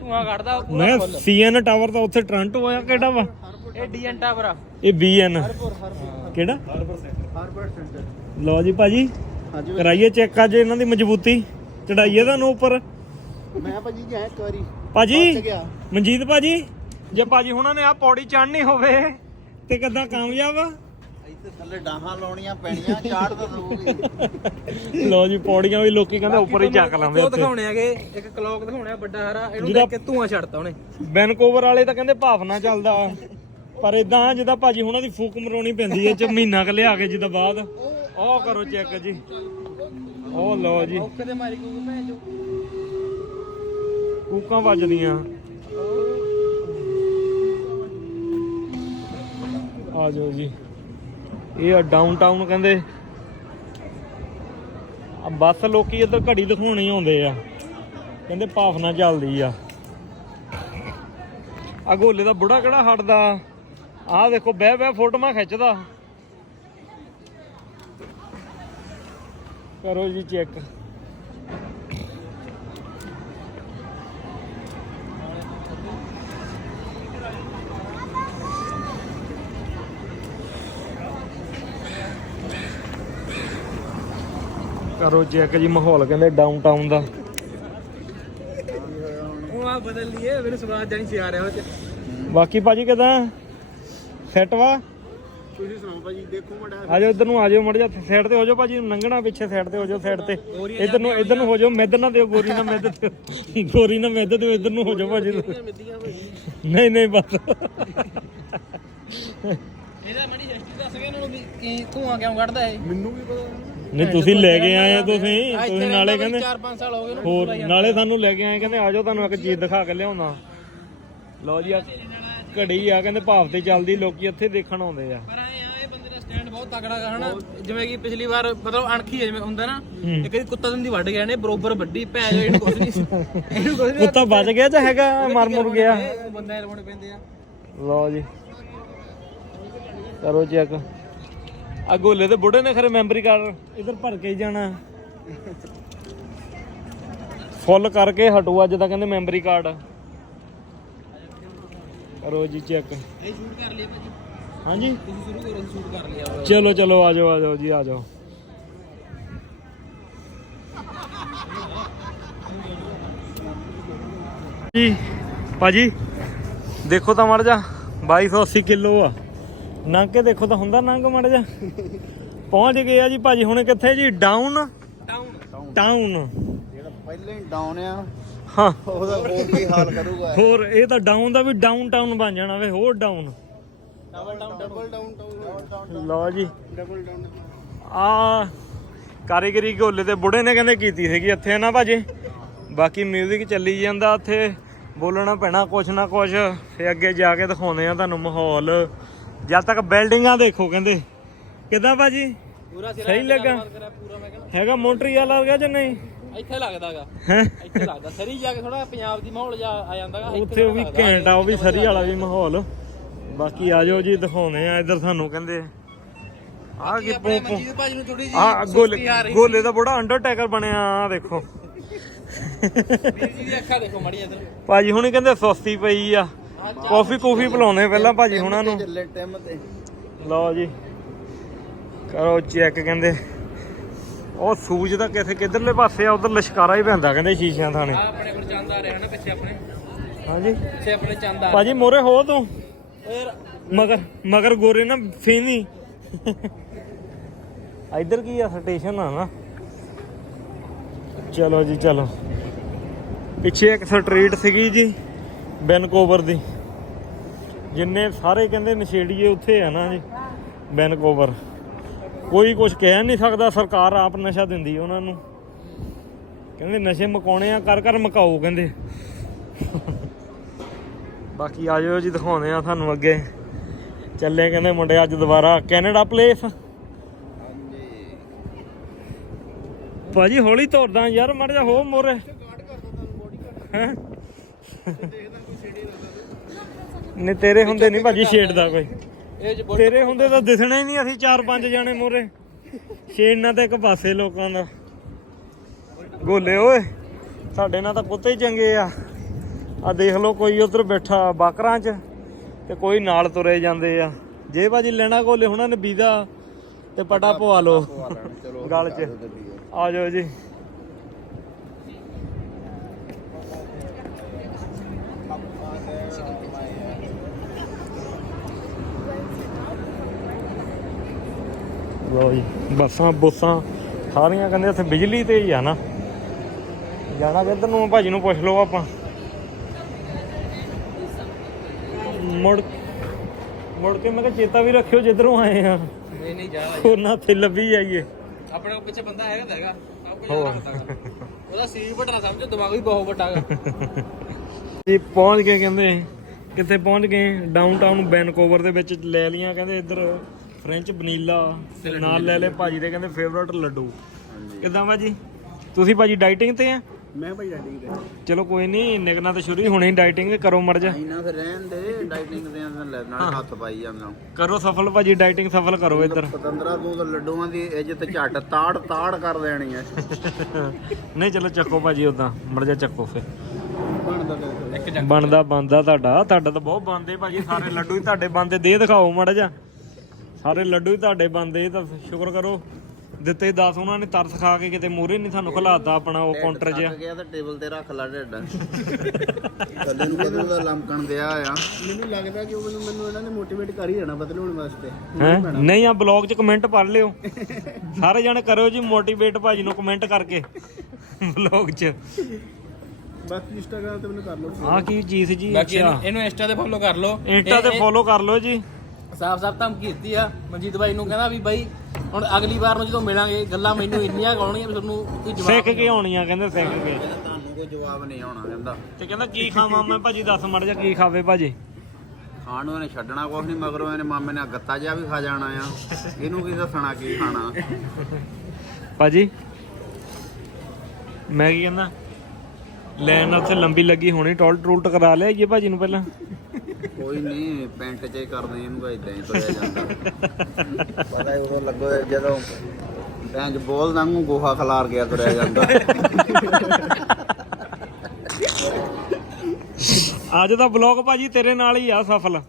ਧੂਆਂ ਕੱਢਦਾ ਉਹ ਪੂਰਾ ਮੈਂ ਸੀਐਨ ਟਾਵਰ ਤਾਂ ਉੱਥੇ ਟ੍ਰਾਂਟੋ ਆ ਕਿਹੜਾ ਵਾ? ਇਹ ਡੀਐਨ ਟਾਵਰ ਆ। ਇਹ ਬੀਐਨ। ਕਿਹੜਾ? Harbour centre. ਲਓ ਜੀ ਭਾਜੀ ਹਾਂਜੀ ਕਰਾਈਏ ਚੈੱਕ ਅੱਜ ਇਹਨਾਂ ਦੀ ਮਜ਼ਬੂਤੀ। ਚੜਾਈਏ ਤੁਹਾਨੂੰ ਉੱਪਰ। ਮੈਂ ਭਾਜੀ ਗਿਆ ਇੱਕ ਵਾਰੀ। ਭਾਜੀ ਗਿਆ। ਮਨਜੀਤ ਭਾਜੀ ਜੇ ਭਾਜੀ ਹੁਣਾਂ ਨੇ ਆ ਪੌੜੀ ਚੜ੍ਹਨੀ ਹੋਵੇ ਤੇ ਕਿੱਦਾਂ ਕਾਮਯਾਬ ਆ? ਇੱਥੇ ਥੱਲੇ ਡਾਹਾਂ ਲਾਉਣੀਆਂ ਪੈਣੀਆਂ ਚਾੜ ਤਾਂ ਦਊਗੀ। ਲਓ ਜੀ ਪੌੜੀਆਂ ਵੀ ਲੋਕੀ ਕਹਿੰਦੇ ਉੱਪਰ ਹੀ ਚੱਕ ਲਾਉਂਦੇ ਉਹ ਉੱਥੇ। ਦਿਖਾਉਣੇ ਹੈਗੇ ਇੱਕ ਕਲੌਕ ਦਿਖਾਉਣਾ ਵੱਡਾ ਹਰਾ ਇਹਨੂੰ ਜਿਹਦਾ- ਦੇਖ ਕੇ ਧੂਆਂ ਛੱਡਤਾ ਉਹਨੇ। ਵੈਨਕੂਵਰ ਵਾਲੇ ਤਾਂ ਕਹਿੰਦੇ ਭਾਫਨਾ ਚੱਲਦਾ। ਪਰ ਇਦਾਂ ਜਿੱਦਾਂ ਭਾਜੀ ਹੁਣਾਂ ਦੀ ਫੂਕ ਮਰਾਉਣੀ ਪੈਂਦੀ ਹੈ ਚ ਮਹੀਨਾ ਕ ਲਿਆ ਕੇ ਜਿੱਦਾਂ ਬਾਅਦ। ਉਹ ਕਰੋ ਚੈੱਕ ਜੀ। ਉਹ ਲਓ ਜੀ। ਔਕੇ ਤੇ ਮਾਰੀ ਕੂ ਭੈਣ ਚੋ ਕੂਕਾਂ ਵੱਜਦੀਆਂ। ਆ ਜਾਓ ਜੀ। ਇਹ ਆ ਡਾਊਨਟਾਊਨ ਕਹਿੰਦੇ। ਆ ਬੱਸ ਲੋਕੀ ਇੱਧਰ ਘੜੀ ਦਿਖਾਉਣੇ ਹੀ ਆਉਂਦੇ ਆ। ਕਹਿੰਦੇ ਭਾਫਨਾ ਚੱਲਦੀ ਆ। ਆ ਗੋਲੇ ਦਾ ਬੁੜਾ ਕਿਹੜਾ ਹਟਦਾ? ਆਹ ਦੇਖੋ, ਬਹਿ ਬਹਿ ਫੋਟੋਆਂ ਖਿੱਚਦਾ। ਕਰੋ ਜੀ ਚੈੱਕ। ਕਰੋ ਚੈੱਕ ਜੀ ਮਾਹੌਲ ਕਹਿੰਦੇ ਡਾਊਨ ਟਾਊਨ ਦਾ। ਉਹ ਆ ਬਦਲ ਲਈਏ ਮੈਨੂੰ ਸਵਾਦ ਜਾਨੀ ਸੀ ਆ ਰਿਹਾ ਉਹ ਚ। ਬਾਕੀ ਭਾਜੀ ਕਿਦਾਂ? ਸੈਟ ਵਾ? ਤੁਸੀਂ ਸੁਣਾਓ ਭਾਜੀ ਦੇਖੋ ਮੜਾ ਆਜੋ ਇੱਧਰ ਨੂੰ ਆਜੋ ਮੜ ਜਾ ਸਾਈਡ ਤੇ ਹੋ ਜਾਓ ਭਾਜੀ ਲੰਘਣਾ ਪਿੱਛੇ ਸਾਈਡ ਤੇ ਹੋ ਜਾਓ ਸਾਈਡ ਤੇ। ਇੱਧਰ ਨੂੰ ਇੱਧਰ ਨੂੰ ਹੋ ਜਾਓ ਮਿੱਧ ਨਾ ਦਿਓ ਗੋਰੀ ਨਾ ਮਿੱਧ ਦਿਓ। ਗੋਰੀ ਨਾ ਮਿੱਧ ਦਿਓ ਇੱਧਰ ਨੂੰ ਹੋ ਜਾਓ ਭਾਜੀ। ਨਹੀਂ ਨਹੀਂ ਬਸ। ਇਹਦਾ ਮੜੀ ਹਿਸਟਰੀ ਦੱਸ ਗਿਆ ਇਹਨਾਂ ਨੂੰ ਵੀ ਕੀ ਧੂਆਂ ਕਿਉਂ ਕੱਢਦਾ ਇਹ। ਮੈਨੂੰ ਵੀ ਪਤਾ। ਨਹੀਂ ਤੁਸੀਂ ਲੈ ਕੇ ਆਏ ਆ ਤੁਸੀਂ ਤੁਸੀਂ ਨਾਲੇ ਕਹਿੰਦੇ 4-5 ਸਾਲ ਹੋ ਗਏ ਹੋਰ ਨਾਲੇ ਸਾਨੂੰ ਲੈ ਕੇ ਆਏ ਕਹਿੰਦੇ ਆਜੋ ਤੁਹਾਨੂੰ ਇੱਕ ਚੀਜ਼ ਦਿਖਾ ਕੇ ਲਿਆਉਣਾ। ਲਓ ਜੀ ਆ ਘੜੀ ਆ ਕਹਿੰਦੇ ਭਾਵ ਤੇ ਚੱਲਦੀ ਲੋਕੀ ਇੱਥੇ ਦੇਖਣ ਆਉਂਦੇ ਆ। ਪਰ ਆਏ ਆ ਇਹ ਬੰਦੇ ਦਾ ਸਟੈਂਡ ਬਹੁਤ ਤਕੜਾ ਗਾ ਹਨਾ? ਜਿਵੇਂ ਕਿ ਪਿਛਲੀ ਵਾਰ ਮਤਲਬ ਅਣਖੀ ਹੈ ਜਿਵੇਂ ਹੁੰਦਾ ਨਾ ਇੱਕ ਵਾਰੀ ਕੁੱਤਾ ਦੰਦੀ ਵੱਢ ਗਿਆ ਨੇ ਬਰੋਬਰ ਵੱਡੀ ਭੈ ਜੋ ਇਹਨੂੰ ਕੁਝ ਨਹੀਂ ਇਹਨੂੰ ਕੁਝ ਨਹੀਂ ਕੁੱਤਾ ਬਚ ਗਿਆ ਜਾਂ ਹੈਗਾ ਮਰ ਮੁਰ ਗਿਆ? ਬੰਦੇ ਲਵਾਉਣੇ ਪੈਂਦੇ ਆ। ਲਓ ਜੀ। ਕਰੋ ਚੈੱਕ। ਆ ਗੋਲੇ ਦੇ ਬੁੱਢੇ ਨੇ ਖਰੇ ਮੈਂਬਰੀ ਕਾਰਡ। ਇਧਰ ਭਰ ਕੇ ਹੀ ਜਾਣਾ। ਫੁੱਲ ਕਰਕੇ ਹਟੂ ਅੱਜ ਤਾਂ ਕਹਿੰਦੇ ਮੈਂਬਰੀ ਕਾਰਡ। ਕਰੋ ਜੀ ਚੈੱਕ। ਇਹ ਸ਼ੂਟ ਕਰ ਲਿਆ ਭਾਜੀ। ਹਾਂਜੀ? ਤੁਸੀਂ ਸ਼ੁਰੂ ਕਰੋ ਸ਼ੂਟ ਕਰ ਲਿਆ ਚਲੋ ਚਲੋ ਆ ਜਾਓ ਆ ਜਾਓ ਜੀ ਆ ਜਾਓ। ਜੀ ਭਾਜੀ ਦੇਖੋ ਤਾਂ ਮੜ ਜਾ 2280 ਕਿਲੋ ਆ। ਨੰਗ ਕੇ ਦੇਖੋ ਤਾਂ ਹੁੰਦਾ ਨੰਗ ਮੜ ਜਾ ਪਹੁੰਚ ਗਏ ਆ ਜੀ ਭਾਜੀ ਹੁਣ ਕਿੱਥੇ ਜੀ? ਡਾਊਨ ਟਾਊਨ ਟਾਊਨ ਜਿਹੜਾ ਪਹਿਲਾਂ ਹੀ ਡਾਊਨ ਆ ਹਾਂ। ਉਹਦਾ ਹੋਰ ਕੀ ਹਾਲ ਕਰੂਗਾ। ਹੋਰ ਇਹ ਤਾਂ ਡਾਊਨ ਦਾ ਵੀ ਡਾਊਨ ਟਾਊਨ ਬਣ ਜਾਣਾ ਵੇ ਹੋਰ down double town double downtown ਲਓ ਜੀ। ਡਬਲ ਡਾਊਨ ਆ ਕਾਰੀਗਰੀ ਗੋਲੇ ਤੇ ਬੁੜੇ ਨੇ ਕਹਿੰਦੇ ਕੀਤੀ ਸੀਗੀ ਇੱਥੇ ਨਾ ਭਾਜੀ। ਬਾਕੀ 뮤직 ਚੱਲੀ ਜਾਂਦਾ ਉੱਥੇ। ਬੋਲਣਾ ਪੈਣਾ ਕੁਛ ਨਾ ਕੁਛ ਫੇ ਅੱਗੇ ਜਾ ਕੇ ਦਿਖਾਉਂਦੇ ਆ ਤੁਹਾਨੂੰ ਮਾਹੌਲ। ਜਦ ਤੱਕ ਬਿਲਡਿੰਗਾਂ ਦੇਖੋ ਕਹਿੰਦੇ। ਕਿਦਾਂ ਭਾਜੀ? ਪੂਰਾ ਸਿਰਾ ਸਹੀ ਲੱਗਾ? ਪੂਰਾ ਮੈਂ ਕਹਿੰਦਾ। ਹੈਗਾ ਮੌਂਟਰੀਅਲ ਆ ਗਿਆ ਜਾਂ ਨਹੀਂ? ਇੱਥੇ ਲੱਗਦਾਗਾ ਹੈ? ਇੱਥੇ ਲੱਗਦਾ। ਸਰੀ ਜਾ ਕੇ ਥੋੜਾ ਪੰਜਾਬ ਦੀ ਮਾਹੌਲ ਜਾ ਆ ਜਾਂਦਾਗਾ ਉੱਥੇ ਉਹ ਵੀ ਘੈਂਟ ਆ ਉਹ ਵੀ ਸਰੀ ਵਾਲਾ ਵੀ ਮਾਹੌਲ। ਬਾਕੀ ਆ ਜਾਓ ਜੀ ਦਿਖਾਉਂਦੇ ਆ ਇੱਧਰ ਸਾਨੂੰ ਕਹਿੰਦੇ। ਆ ਕੀ ਆਪਣੇ ਪੋ ਮਨਜੀਤ ਭਾਜੀ ਨੂੰ ਥੋੜੀ ਜੀ ਆ ਗੋਲੇ ਗੋਲੇ ਦਾ ਬੜਾ ਅੰਡਰਟੇਕਰ ਬਣਿਆ ਆ ਦੇਖੋ। ਵੀਰ ਜੀ ਦੀ ਅੱਖਾਂ ਦੇਖੋ ਮੜੀ ਇੱਧਰ। ਭਾਜੀ ਹੁਣੀ ਕਹਿੰਦੇ ਸੁਸਤੀ ਪਈ ਆ। ਕਾਫੀ ਕੂਫੀ ਪਿਲਾਉਣੇ ਪਹਿਲਾਂ ਭਾਜੀ ਹੁਣਾਂ ਨੂੰ। ਚੱਲੇ ਟਿਮ ਤੇ। ਲਓ ਜੀ। ਕਰੋ ਚੈੱਕ ਕਹਿੰਦੇ। ਉਹ ਸੂਜ ਦਾ ਕਿਥੇ ਕਿੱਧਰਲੇ ਪਾਸੇ ਆ ਉਧਰ ਲਸ਼ਕਾਰਾ ਹੀ ਪੈਂਦਾ ਕਹਿੰਦੇ ਸ਼ੀਸ਼ਿਆਂ ਥਾਣੇ। ਆ ਆਪਣੇ ਕੋਲ ਚੰਦ ਆ ਰਿਹਾ ਨਾ ਪਿੱਛੇ ਆਪਣੇ। ਹਾਂਜੀ। ਪਿੱਛੇ ਆਪਣੇ ਚੰਦ ਆ ਭਾਜੀ ਮੋਰੇ ਹੋ ਤੂੰ। ਯਾਰ। ਮਗਰ ਮਗਰ ਗੋਰੇ ਨਾ ਫੇਨੀ। ਇੱਧਰ ਕੀ ਆ ਸਟੇਸ਼ਨ ਆ ਨਾ। ਚਲੋ ਜੀ ਚਲੋ। ਪਿੱਛੇ ਇੱਕ ਸਟਰੀਟ ਸੀਗੀ ਜੀ। ਬੈਨਕੋਵਰ ਦੀ। ਜਿੰਨੇ ਸਾਰੇ ਕਹਿੰਦੇ ਨਸ਼ੇੜੀਏ ਉੱਥੇ ਆ ਨਾ ਜੀ ਬੈਨਕੋਵਰ ਕੋਈ ਕੁਝ ਕਹਿ ਨਹੀਂ ਸਕਦਾ ਸਰਕਾਰ ਆਪ ਨਸ਼ਾ ਦਿੰਦੀ ਉਹਨਾਂ ਨੂੰ। ਕਹਿੰਦੇ ਨਸ਼ੇ ਮਕਾਉਣੇ ਆ ਕਰ ਕਰ ਮਕਾਓ ਕਹਿੰਦੇ। ਬਾਕੀ ਆ ਜਾਓ ਜੀ ਦਿਖਾਉਂਦੇ ਆ ਤੁਹਾਨੂੰ ਅੱਗੇ। ਚੱਲੇ ਕਹਿੰਦੇ ਮੁੰਡੇ ਅੱਜ ਦੁਬਾਰਾ ਕੈਨੇਡਾ ਪਲੇਸ ਭਾਜੀ ਹੌਲੀ ਤੋਰਦਾ ਯਾਰ ਮੜ ਜਾ ਹੋ ਮੋਰੇ। ਹੈਂ? ਨਹੀਂ ਤੇਰੇ ਹੁੰਦੇ ਨਹੀਂ ਭਾਜੀ ਸ਼ੇਡ ਦਾ ਕੋਈ। ਇਹ ਚ ਤੇਰੇ ਹੁੰਦੇ ਤਾਂ ਦਿਸਣਾ ਹੀ ਨਹੀਂ ਅਸੀਂ ਚਾਰ ਪੰਜ ਜਾਣੇ ਮੋਰੇ ਨਾਲ ਤਾਂ ਇੱਕ ਪਾਸੇ ਲੋਕਾਂ ਦਾ। ਗੋਲੇ ਓਏ। ਸਾਡੇ ਨਾਲ ਤਾਂ ਕੁੱਤੇ ਹੀ ਚੰਗੇ ਆ। ਆ ਦੇਖ ਲਓ ਕੋਈ ਉਧਰ ਬੈਠਾ ਬਾਕਰਾਂ 'ਚ ਤੇ ਕੋਈ ਨਾਲ ਤੁਰੇ ਜਾਂਦੇ ਆ। ਜੇ ਭਾਜੀ ਲੈਣਾ ਗੋਲੇ ਹੁਣਾਂ ਨੇ ਵੀਜ਼ਾ ਤੇ ਪਟਾ ਪਵਾ ਲਓ। ਗਲ 'ਚ। ਆ ਜਾਓ ਜੀ। ਲੋ ਜੀ ਬੱਸਾਂ ਬੁੱਸਾਂ ਸਾਰੀਆਂ ਕਹਿੰਦੇ ਇੱਥੇ ਬਿਜਲੀ ਤੇ ਹੀ ਆ ਨਾ। ਜਾਣਾ ਕਿੱਧਰ ਨੂੰ? ਭਾਜੀ ਨੂੰ ਪੁੱਛ ਲਓ ਆਪਾਂ। ਮੁੜ ਮੁੜ ਕੇ ਮੈਂ ਕਿਹਾ ਚੇਤਾ ਵੀ ਰੱਖਿਓ ਜਿੱਧਰੋਂ ਆਏ ਆ। ਨਹੀਂ ਨਹੀਂ ਉਹਨਾਂ ਤੇ ਲੱਭੀ ਜਾਈਏ। ਆਪਣੇ ਕੋਲ ਪਿੱਛੇ ਬੰਦਾ ਹੈਗਾ ਹੈਗਾ। ਸਭ ਕੁਝ। ਉਹਦਾ ਸੀਟ ਵੱਡਾ ਸਮਝੋ ਦਿਮਾਗ ਵੀ ਬਹੁਤ ਵੱਡਾ ਗਾ ਜੀ ਪਹੁੰਚ ਗਏ ਕਹਿੰਦੇ। ਕਿੱਥੇ ਪਹੁੰਚ ਗਏ? ਡਾਊਨਟਾਊਨ ਬੈਨਕੋਵਰ ਦੇ ਵਿੱਚ ਲੈ ਲੀਆਂ ਕਹਿੰਦੇ ਇੱਧਰ। ਫ੍ਰੈਂਚ ਵਨੀਲਾ ਨਾਲ ਲੈ ਲੈ ਭਾਜੀ ਦੇ ਕਹਿੰਦੇ ਫੇਵਰਟ ਲੱਡੂ। ਕਿਦਾਂ ਭਾਜੀ? ਤੁਸੀਂ ਭਾਜੀ ਡਾਈਟਿੰਗ ਤੇ ਆ? ਮੈਂ ਭਾਈ ਡਾਈਟਿੰਗ ਤੇ। ਚਲੋ ਕੋਈ ਨਹੀਂ ਨਿਕਣਾ ਤਾਂ ਸ਼ੁਰੂ ਹੀ ਹੋਣੀ ਡਾਈਟਿੰਗ ਕਰੋ ਮੜ ਜਾ। ਇੰਨਾ ਫਿਰ ਰਹਿਣ ਦੇ ਡਾਈਟਿੰਗ ਦੇ ਨਾਲ ਨਾਲ ਹੱਥ ਪਾਈ ਜਾਂਦਾ ਕਰੋ ਸਫਲ ਭਾਜੀ ਡਾਈਟਿੰਗ ਸਫਲ ਕਰੋ ਇੱਧਰ। ਪਤੰਦਰਾ ਤੂੰ ਤਾਂ ਲੱਡੂਆਂ ਦੀ ਇੱਜ਼ਤ ਝੱਟ ਤਾੜ ਤਾੜ ਕਰ ਦੇਣੀ ਐ ਨਹੀਂ ਚਲੋ ਚੱਕੋ ਭਾਜੀ ਉਦਾਂ ਮੜ ਜਾ ਚੱਕੋ ਫੇ ਬਣਦਾ ਬਣਦਾ ਬਣਦਾ ਤੁਹਾਡਾ ਤੁਹਾਡਾ ਤਾਂ ਬਹੁਤ ਬਣਦੇ ਭਾਜੀ ਸਾਰੇ ਲੱਡੂ ਹੀ ਤੁਹਾਡੇ ਬਣਦੇ ਦੇ ਦਿਖਾਓ ਮੜ ਜਾ। ਸਾਰੇ ਲੱਡੂ ਹੀ ਤੁਹਾਡੇ ਬਣਦੇ ਇਹ ਤਾਂ ਸ਼ੁਕਰ ਕਰੋ। ਦਿੱਤੇ 10 ਉਹਨਾਂ ਨੇ ਤਰਸ ਖਾ ਕੇ ਕਿਤੇ ਮੂਰੇ ਨਹੀਂ ਤੁਹਾਨੂੰ ਖਲਾਤਾ ਆਪਣਾ ਉਹ ਕਾਊਂਟਰ ਜਿਹਾ। ਥੱਕ ਗਿਆ ਤਾਂ ਟੇਬਲ ਤੇ ਰੱਖ ਲਾ ਢਿੱਡ। ਥੱਲੇ ਨੂੰ ਕਦੋਂ ਦਾ ਲੰਮਕਣ ਦਿਆ ਆ ਮੈਨੂੰ ਲੱਗਦਾ ਕਿ ਉਹ ਮੈਨੂੰ ਮੈਨੂੰ ਇਹਨਾਂ ਨੇ ਮੋਟੀਵੇਟ ਕਰ ਹੀ ਜਾਣਾ ਬਦਲ ਹੋਣ ਵਾਸਤੇ। ਹੈ? ਨਹੀਂ ਆ ਬਲੌਗ 'ਚ ਕਮੈਂਟ ਪੜ੍ਹ ਲਿਓ। ਸਾਰੇ ਜਣੇ ਕਰਿਓ ਜੀ ਮੋਟੀਵੇਟ ਭਾਜੀ ਨੂੰ ਕਮੈਂਟ ਕਰਕੇ। ਬਲੌਗ 'ਚ। ਬਾਕੀ ਇੰਸਟਾਗ੍ਰਾਮ ਤੇ ਮੈਨੂੰ ਕਰ ਲਓ। ਆਹ ਕੀ ਚੀਜ਼ ਜੀ ਬਾਕੀ ਇਹਨੂੰ ਇੰਸਟਾ ਤੇ ਫੋਲੋ ਕਰ ਲਓ। ਇੰਸਟਾ ਤੇ ਫੋਲੋ ਕਰ ਲਓ ਜੀ। ਸਾਫ਼ ਸਾਫ਼ ਧਮਕੀ ਦਿੱਤੀ ਆ। ਮਨਜੀਤ ਬਾਈ ਨੂੰ ਕਹਿੰਦਾ ਵੀ ਬਾਈ ਹੁਣ ਅਗਲੀ ਵਾਰ ਨੂੰ ਜਦੋਂ ਮਿਲਾਂਗੇ ਗੱਲਾਂ ਮੈਨੂੰ ਇੰਨੀਆਂ ਗਾਉਣੀਆਂ ਵੀ ਤੁਹਾਨੂੰ ਕੋਈ ਜਵਾਬ ਸਿੱਖ ਕੇ ਆਉਣੀਆਂ ਕਹਿੰਦੇ ਸਿੱਖ ਕੇ। ਤੁਹਾਨੂੰ ਕੋਈ ਜਵਾਬ ਨਹੀਂ ਆਉਣਾ ਕਹਿੰਦਾ। ਤੇ ਕਹਿੰਦਾ ਕੀ ਖਾਵਾਂ ਮੈਂ ਭਾਜੀ ਦੱਸ ਮੜ ਜਾ ਕੀ ਖਾਵੇ ਭਾਜੀ। ਖਾਣ ਨੂੰ ਇਹਨੇ ਛੱਡਣਾ ਕੁਛ ਨਹੀਂ ਮਗਰੋਂ ਇਹਨੇ ਮਾਮੇ ਨੇ ਗੱਤਾ ਜਿਹਾ ਵੀ ਖਾ ਜਾਣਾ ਆ। ਇਹਨੂੰ ਕੀ ਦੱਸਣਾ ਕੀ ਖਾਣਾ। ਭਾਜੀ ਮੈਂ ਕੀ ਕਹਿੰਦਾ ਲੈਣ ਉੱਥੇ ਲੰਬੀ ਲੱਗੀ ਹੋਣੀ ਟੋਲ ਟਰੂਲਟ ਕਰਾ ਲਿਆ ਇਹ ਭਾਜੀ ਨੂੰ ਪਹਿਲਾਂ। ਕੋਈ ਨਹੀਂ ਪੈਂਟ 'ਚ ਹੀ ਕਰਦੇ ਇਹਨੂੰ ਇਦਾਂ ਹੀ ਤੁਰਿਆ ਜਾਂਦਾ। ਪਤਾ ਹੀ ਉਦੋਂ ਲੱਗੋ ਜਦੋਂ ਪੈਂਜ ਬੋਲਦਾ ਨੂੰ ਗੋਹਾ ਖਲਾਰ ਗਿਆ ਤੁਰਿਆ ਜਾਂਦਾ। ਅੱਜ ਦਾ ਬਲੌਗ ਭਾਜੀ ਤੇਰੇ ਨਾਲ ਹੀ ਆ ਸਫਲ।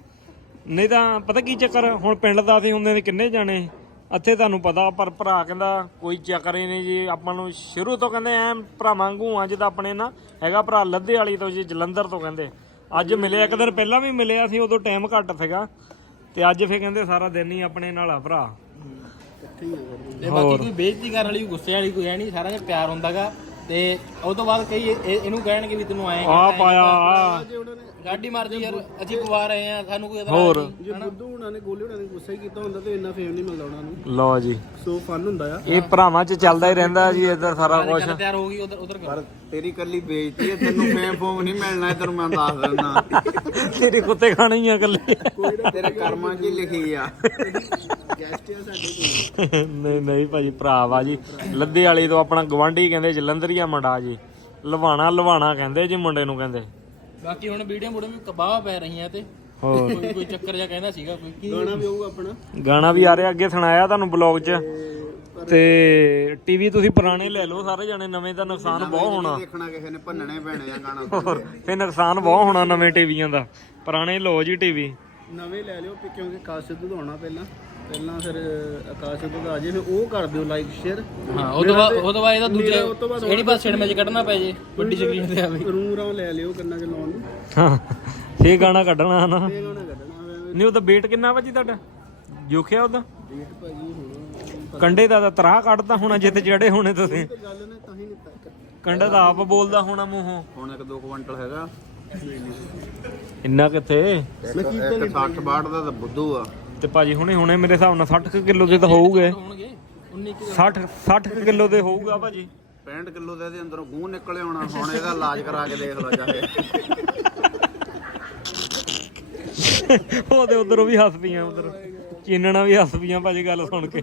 ਨਹੀਂ ਤਾਂ ਪਤਾ ਕੀ ਚੱਕਰ ਹੁਣ ਪਿੰਡ ਦਾ ਅਸੀਂ ਹੁੰਦੇ ਨੇ ਕਿੰਨੇ ਜਾਣੇ। ਇੱਥੇ ਤੁਹਾਨੂੰ ਪਤਾ ਪਰ ਭਰਾ ਕਹਿੰਦਾ ਕੋਈ ਚੱਕਰ ਹੀ ਨਹੀਂ ਜੀ ਆਪਾਂ ਨੂੰ ਸ਼ੁਰੂ ਤੋਂ ਕਹਿੰਦੇ ਐ ਭਰਾ ਵਾਂਗੂ ਆ ਜਿੱਦਾਂ ਆਪਣੇ ਨਾ ਹੈਗਾ ਭਰਾ ਲੱਦੇ ਵਾਲੀ ਤੋਂ ਜੀ ਜਲੰਧਰ ਤੋਂ ਕਹਿੰਦੇ। ਅੱਜ ਮਿਲੇ ਇੱਕ ਦਿਨ ਪਹਿਲਾਂ ਵੀ ਮਿਲਿਆ ਸੀ ਉਦੋਂ ਟਾਈਮ ਘੱਟ ਸੀਗਾ। ਤੇ ਅੱਜ ਫੇਰ ਕਹਿੰਦੇ ਸਾਰਾ ਦਿਨ ਹੀ ਆਪਣੇ ਨਾਲ ਆ ਭਰਾ। ਤੇ ਬਾਕੀ ਕੋਈ ਬੇਇੱਜ਼ਤੀ ਕਰਨ ਵਾਲੀ ਕੋਈ ਗੁੱਸੇ ਵਾਲੀ ਕੋਈ ਹੈ ਨਹੀਂ ਸਾਰਿਆਂ 'ਚ ਪਿਆਰ ਹੁੰਦਾਗਾ। ਤੇ ਉਹ ਤੋਂ ਬਾਅਦ ਕਈ ਇਹ- ਇਹ- ਇਹਨੂੰ ਕਹਿਣਗੇ ਵੀ ਤੈਨੂੰ ਆਏ ਆ ਪਾਇਆ ਆ ਗਾਡੀ ਮਾਰਦੀ ਯਾਰ ਅਸੀਂ ਪਵਾ ਰਹੇ ਆ ਸਾਨੂੰ ਕੋਈ ਹੋਰ। ਜੇ ਬੁੱਧੂ ਹੁਣਾਂ ਨੇ ਗੋਲੇ ਹੁਣਾਂ ਨੇ ਗੁੱਸਾ ਹੀ ਕੀਤਾ ਹੁੰਦਾ ਤੇ ਇੰਨਾ ਫੇਮ ਨਹੀਂ ਮਿਲਦਾ ਉਹਨਾਂ ਨੂੰ। ਲਓ ਜੀ। ਸੋ ਫਨ ਹੁੰਦਾ ਆ। ਇਹ ਭਰਾਵਾਂ 'ਚ ਚੱਲਦਾ ਹੀ ਰਹਿੰਦਾ ਜੀ ਇੱਧਰ ਸਾਰਾ ਕੁਝ ਤਿਆਰ ਹੋ ਗਈ ਉਧਰ ਉਧਰ ਪਰ ਤੇਰੀ ਕੱਲੀ ਬੇਇੱਜ਼ਤੀ ਹੈ ਤੈਨੂੰ ਫੇਮ ਫੋਮ ਨਹੀਂ ਮਿਲਣਾ ਤੈਨੂੰ ਮੈਂ ਦੱਸ ਦਿੰਦਾ। ਤੇਰੇ ਕੁੱਤੇ ਖਾਣੇ ਹੀ ਆ ਇਕੱਲੇ। ਤੇਰੇ ਕਰਮਾਂ 'ਚ ਹੀ ਲਿਖੀ ਆ। ਗੈਸਟ ਆ ਸਾਡੇ ਕੋਲ ਨਹੀਂ ਨਹੀਂ ਭਾਜੀ ਭਰਾ ਵਾ ਜੀ। ਲੱਦੇ ਵਾਲੀ ਤੋਂ ਆਪਣਾ ਗਵਾਂਢੀ ਕਹਿੰਦੇ ਜਲੰਧਰੀਆ ਮੁੰਡਾ ਜੀ। ਲਵਾਣਾ ਲਵਾਣਾ ਕਹਿੰਦੇ ਜੀ ਮੁੰਡੇ ਨੂੰ ਕਹਿੰਦੇ। ਬਾਕੀ ਹੁਣ ਵੀਡੀਓ ਮੂਡੀਓ ਵੀ ਕਬਾਹ ਪੈ ਰਹੀਆਂ ਤੇ ਹੋਰ। ਕੋਈ ਕੋਈ ਚੱਕਰ ਜਿਹਾ ਕਹਿੰਦਾ ਸੀਗਾ ਕੋਈ। ਕੀ ਗਾਣਾ ਵੀ ਆਊਗਾ ਆਪਣਾ? ਗਾਣਾ ਵੀ ਆ ਰਿਹਾ ਅੱਗੇ ਸੁਣਾਇਆ ਤੁਹਾਨੂੰ ਬਲੌਗ 'ਚ। ਤੇ ਟੀਵੀ ਤੁਸੀਂ ਪੁਰਾਣੇ ਲੈ ਲਓ ਸਾਰੇ ਜਣੇ ਨਵੇਂ ਦਾ ਨੁਕਸਾਨ ਬਹੁਤ ਹੋਣਾ। ਦੇਖਣਾ ਕਿਸੇ ਨੇ ਭੰਨਣੇ ਪੈਣੇ ਆ ਗਾਣਾ ਹੋਰ ਫੇ ਨੁਕਸਾਨ ਬਹੁਤ ਹੋਣਾ ਨਵੇਂ ਟੀਵੀਆਂ ਦਾ। ਪੁਰਾਣੇ ਲਓ ਜੀ ਟੀਵੀ। ਨਵੇਂ ਲੈ ਲਿਓ ਕਿਉਂਕਿ ਆਕਾਸ਼ ਸਿੱਧੂ ਦਾ ਆਉਣਾ ਪਹਿਲਾਂ। ਪਹਿਲਾਂ ਫਿਰ ਆਕਾਸ਼ ਦਾ ਆ ਜੇ ਫਿਰ ਉਹ ਕਰ ਦਿਓ ਲਾਈਕ ਸ਼ੇਅਰ ਹਾਂ ਉਹ ਤੋਂ ਬਾਅਦ ਉਹ ਤੋਂ ਬਾਅਦ ਇਹਦਾ ਦੂਜਾ ਜਿਹੜੀ ਪਾਸ ਸਿਨੇਮਾ 'ਚ ਕੱਢਣਾ ਪੈ ਜੇ ਵੱਡੀ ਸਕਰੀਨ ਤੇ ਆਵੇ। ਰੂ ਰਾਂ ਲੈ ਲਿਓ ਕੰਨਾਂ 'ਚ ਲਾਉਣ ਨੂੰ। ਹਾਂ ਫੇ ਗਾਣਾ ਕੱਢਣਾ ਹਨਾ। ਇਹ ਗਾਣਾ ਕੱਢਣਾ ਨਹੀਂ ਉਹਦਾ weight ਕਿੰਨਾ ਵਾ ਜੀ ਤੁਹਾਡਾ? ਜੋਖਿਆ ਉਹਦਾ? ਡੇਟ ਭਾਜੀ ਹੁਣ ਕੰਡੇ ਦਾ ਤਾਂ ਤਰਾਹ ਕੱਢਦਾ ਹੋਣਾ ਜਿੱਥੇ ਜੜੇ ਹੋਣੇ ਤੁਸੀਂ। ਗੱਲ ਨੇ ਤਾਂ ਹੀ ਨਹੀਂ ਤੱਕ ਕੰਡਾ ਤਾਂ ਆਪ ਬੋਲਦਾ ਹੋਣਾ ਮੂੰਹੋਂ। ਹੁਣ ਇੱਕ 2 ਕੁਇੰਟਲ ਹੈਗਾ। ਇੰਨਾ ਕਿੱਥੇ? ਇੱਕ ਇੱਕ 60 62 ਦਾ ਤਾਂ ਬੁੱਧੂ ਆ। ਤੇ ਭਾਜੀ ਹੁਣੇ ਹੁਣੇ ਮੇਰੇ ਹਿਸਾਬ ਨਾਲ 60 ਕਿਲੋ ਦੇ ਤਾਂ ਹੋਊਗੇ। ਹੋਣਗੇ। 19 ਕਿਲੋ। 60 60 ਕਿਲੋ ਦੇ ਹੋਊਗਾ ਭਾਜੀ। 65 ਕਿਲੋ ਦੇ ਇਹਦੇ ਅੰਦਰੋਂ ਗੂੰ ਨਿਕਲੇ ਆਉਣਾ ਹੁਣ ਇਹਦਾ ਇਲਾਜ ਕਰਾ ਕੇ ਦੇਖ ਲਓ ਚਾਹੇ ਉਹਦੇ ਉਧਰੋਂ ਵੀ ਹੱਸ ਪਈਆਂ ਉਧਰ ਚੀਨਣਾ ਵੀ ਹੱਸ ਪਈਆਂ ਭਾਜੀ ਗੱਲ ਸੁਣ ਕੇ।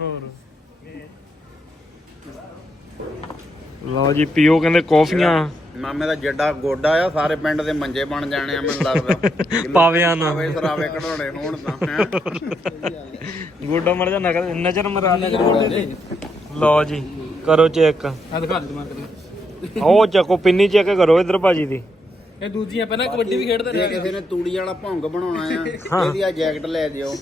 ਹੋਰ। ਲਓ ਜੀ ਪੀਓ ਕਹਿੰਦੇ ਕੌਫੀਆਂ। ਮਾਮੇ ਦਾ ਜੱਡਾ ਗੋਡਾ ਆ ਸਾਰੇ ਪਿੰਡ ਦੇ ਮੰਜੇ ਬਣ ਜਾਣੇ ਆ ਮੈਨੂੰ ਲੱਗਦਾ। ਪਾਵਿਆਂ ਨੂੰ। ਆਵੇ ਸਰਾਵੇ ਕਢਾਉਣੇ ਹੋਣ ਤਾਂ ਹੈਂ। ਗੋਡਾ ਮਰ ਜਾ ਨਜ਼ਰ ਨਜ਼ਰ ਮਰਾ ਲੈ ਲਓ ਜੀ ਕਰੋ ਚੈੱਕ। ਆ ਦਿਖਾ ਦੇ ਮਾਰ ਕੇ ਉਹ ਚੱਕੋ ਪਿੰਨੀ ਚੈੱਕ ਕਰੋ ਇਧਰ ਭਾਜੀ ਦੀ। ਇਹ ਦੂਜੀਆਂ ਪਹਿਲਾਂ ਕਬੱਡੀ ਵੀ ਖੇਡਦੇ ਜੇ ਰਹੇ। ਕਿਸੇ ਨੇ ਤੂੜੀ ਵਾਲਾ ਭੌਂਗ ਬਣਾਉਣਾ ਆ ਇਹਦੀ ਆ ਜੈਕਟ ਲੈ ਦਿਓ।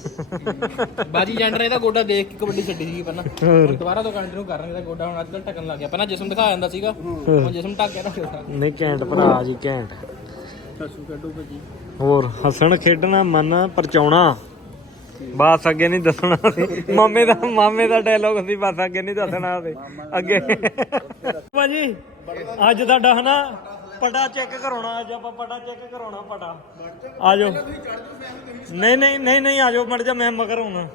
ਬਾਜੀ ਜੈਂਡਰ ਇਹਦਾ ਗੋਡਾ ਦੇਖ ਕੇ ਕਬੱਡੀ ਛੱਡੀ ਸੀਗੀ ਪਹਿਲਾਂ। ਹੁਣ ਦੁਬਾਰਾ ਤੋਂ ਕੰਟੀਨਿਊ ਕਰ ਰਹੇ ਇਹਦਾ ਗੋਡਾ ਹੁਣ ਅੱਜਕੱਲ ਟਕਣ ਲੱਗ ਗਿਆ। ਪਹਿਲਾਂ ਜਿਸਮ ਦਿਖਾ ਜਾਂਦਾ ਸੀਗਾ ਹੁਣ ਜਿਸਮ ਟੱਕ ਗਿਆ ਨਾ ਨਹੀਂ ਘੈਂਟ ਭਰਾ ਜੀ ਘੈਂਟ। ਹੱਸੂ ਕੱਢੋ ਭਾਜੀ ਹੋਰ ਹੱਸਣ ਖੇਡਣਾ ਮਨ ਪਰਚਾਉਣਾ। ਬਸ ਅੱਗੇ ਨਹੀਂ ਦੱਸਣਾ। ਸੀ ਮਾਮੇ ਦਾ ਮਾਮੇ ਦਾ ਡਾਇਲੋਗ ਸੀ ਬਸ ਅੱਗੇ ਨਹੀਂ ਦੱਸਣਾ ਸੀ ਅੱਗੇ। ਭਾਜੀ ਅੱਜ ਤੁਹਾਡਾ ਹਨਾ ਪਟਾ ਚੈੱਕ ਕਰਾਉਣਾ ਅੱਜ ਆਪਾਂ ਪਟਾ ਚੈੱਕ ਕਰਾਉਣਾ ਪਟਾ ਆਜੋ ਨਹੀਂ ਨਹੀਂ ਨਹੀਂ ਨਹੀਂ ਆਜੋ ਮੜ ਜਾ ਮੈਂ ਮਗਰ ਹੋਣਾ।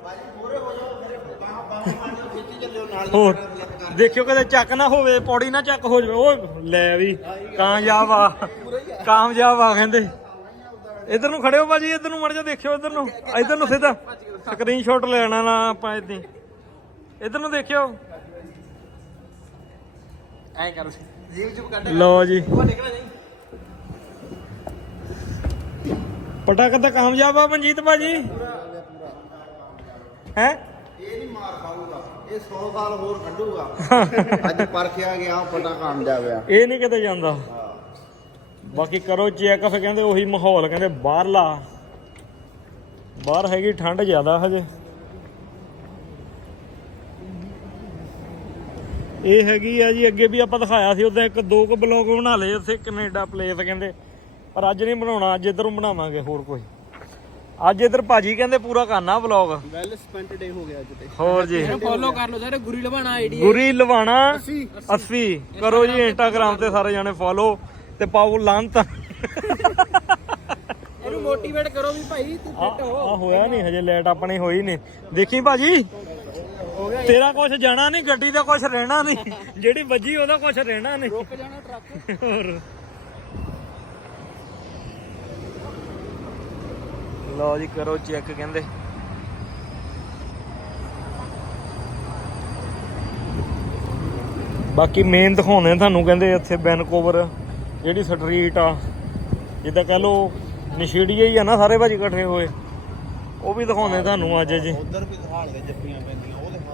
ਹੋਰ ਦੇਖਿਓ ਕਦੇ ਚੱਕ ਨਾ ਹੋਵੇ ਪੌੜੀ ਨਾ ਚੱਕ ਹੋ ਜਾਵੇ। ਓਏ ਲੈ ਵੀ ਕਾਮਯਾਬ ਆ ਕਾਮਯਾਬ ਆ ਕਹਿੰਦੇ। ਇਧਰ ਨੂੰ ਖੜਿਓ ਭਾਜੀ ਇਧਰ ਨੂੰ ਮੜ ਜਾ ਦੇਖਿਓ ਇਧਰ ਨੂੰ। ਇਧਰ ਨੂੰ ਸਿੱਧਾ। ਸਕਰੀਨਸ਼ਾਟ ਲੈਣਾ ਨਾ ਆਪਾਂ ਇਦਾਂ ਇਧਰ ਨੂੰ ਦੇਖਿਓ। ਐ ਕਰ। ਜੂਬ ਕੱਢ ਲਓ ਜੀ। ਉਹ ਨਿਕਲ ਨਹੀਂ। ਪਟਾਕਾ ਤਾਂ ਕਾਮਯਾਬ ਆ ਮਨਜੀਤ ਭਾਜੀ? ਹੈ? ਇਹ ਨਹੀਂ ਮਾਰ ਖਾਊਗਾ ਇਹ 100 ਸਾਲ ਹੋਰ ਕੱਢੂਗਾ ਅੱਜ ਪਰਖਿਆ ਗਿਆ ਪਤਾ ਕਾਮਯਾਬ ਆ। ਇਹ ਨਹੀਂ ਕਿਤੇ ਜਾਂਦਾ। ਬਾਕੀ ਕਰੋ ਚੈੱਕ ਫੇ ਕਹਿੰਦੇ ਉਹੀ ਮਾਹੌਲ ਕਹਿੰਦੇ ਬਾਹਰਲਾ। ਬਾਹਰ ਹੈਗੀ ਠੰਡ ਜ਼ਿਆਦਾ ਹਜੇ। ਇਹ ਹੈਗੀ ਆ ਜੀ ਅੱਗੇ ਵੀ ਆਪਾਂ ਦਿਖਾਇਆ ਸੀ ਉਦੋਂ ਇੱਕ ਦੋ ਕੁ ਬਲੌਗ ਬਣਾ ਲਏ ਉੱਥੇ ਕੈਨੇਡਾ ਪਲੇਸ ਕਹਿੰਦੇ। ਪਰ ਅੱਜ ਨਹੀਂ ਬਣਾਉਣਾ ਅੱਜ ਇਧਰੋਂ ਬਣਾਵਾਂਗੇ ਹੋਰ ਕੋਈ। ਅੱਜ ਇਧਰ ਭਾਜੀ ਕਹਿੰਦੇ ਪੂਰਾ ਕਰਨਾ ਬਲੌਗ ਵੈਲ ਸਪੈਂਟ ਡੇ ਹੋ ਗਿਆ ਅੱਜ ਤੇ। ਹੋਰ ਜੀ। ਫੋਲੋ ਕਰ ਲਓ ਸਾਰੇ ਗੁਰੀ ਲਵਾਣਾ ਆਈਡੀ ਗੁਰੀ ਲਵਾਣਾ 80 ਕਰੋ ਜੀ ਇੰਸਟਾਗ੍ਰam ਤੇ ਸਾਰੇ ਜਾਣੇ ਫੋਲੋ ਤੇ ਪਾਓ ਲਾਂਤ। ਇਹਨੂੰ ਮੋਟੀਵੇਟ ਕਰੋ ਵੀ ਭਾਈ ਤੂੰ ਫਿੱਟ ਹੋ। ਆ ਹੋਇਆ ਨਹੀਂ ਹਜੇ ਲੈਟ ਆਪਣੀ ਹੋਈ ਨਹੀਂ। ਦੇਖੀ ਭਾਜੀ? ਤੇਰਾ ਕੁਝ ਜਾਣਾ ਨਹੀਂ ਗੱਡੀ ਦਾ ਕੁਝ ਰਹਿਣਾ ਨਹੀਂ। ਜਿਹੜੀ ਵੱਜੀ ਉਹਦਾ ਕੁਝ ਰਹਿਣਾ ਨਹੀਂ। ਰੁਕ ਜਾਣਾ ਟਰੱਕ। ਹੋਰ। ਲਓ ਜੀ ਕਰੋ ਚੈੱਕ ਕਹਿੰਦੇ। ਬਾਕੀ ਮੇਨ ਦਿਖਾਉਣੇ ਤੁਹਾਨੂੰ ਕਹਿੰਦੇ ਇੱਥੇ ਵੈਨਕੂਵਰ ਜਿਹੜੀ ਸਟਰੀਟ ਆ। ਜਿੱਦਾਂ ਕਹ ਲੋ ਨਸ਼ੇੜੀਏ ਹੀ ਆ ਨਾ ਸਾਰੇ ਭਾਜੀ ਇਕੱਠੇ ਹੋਏ। ਉਹ ਵੀ ਦਿਖਾਉਣੇ ਤੁਹਾਨੂੰ ਅੱਜ ਜੀ। ਉਧਰ ਵੀ ਦਿਖਾਲ ਕੇ ਜੱਫੀਆਂ ਪੈਂਦੀਆਂ।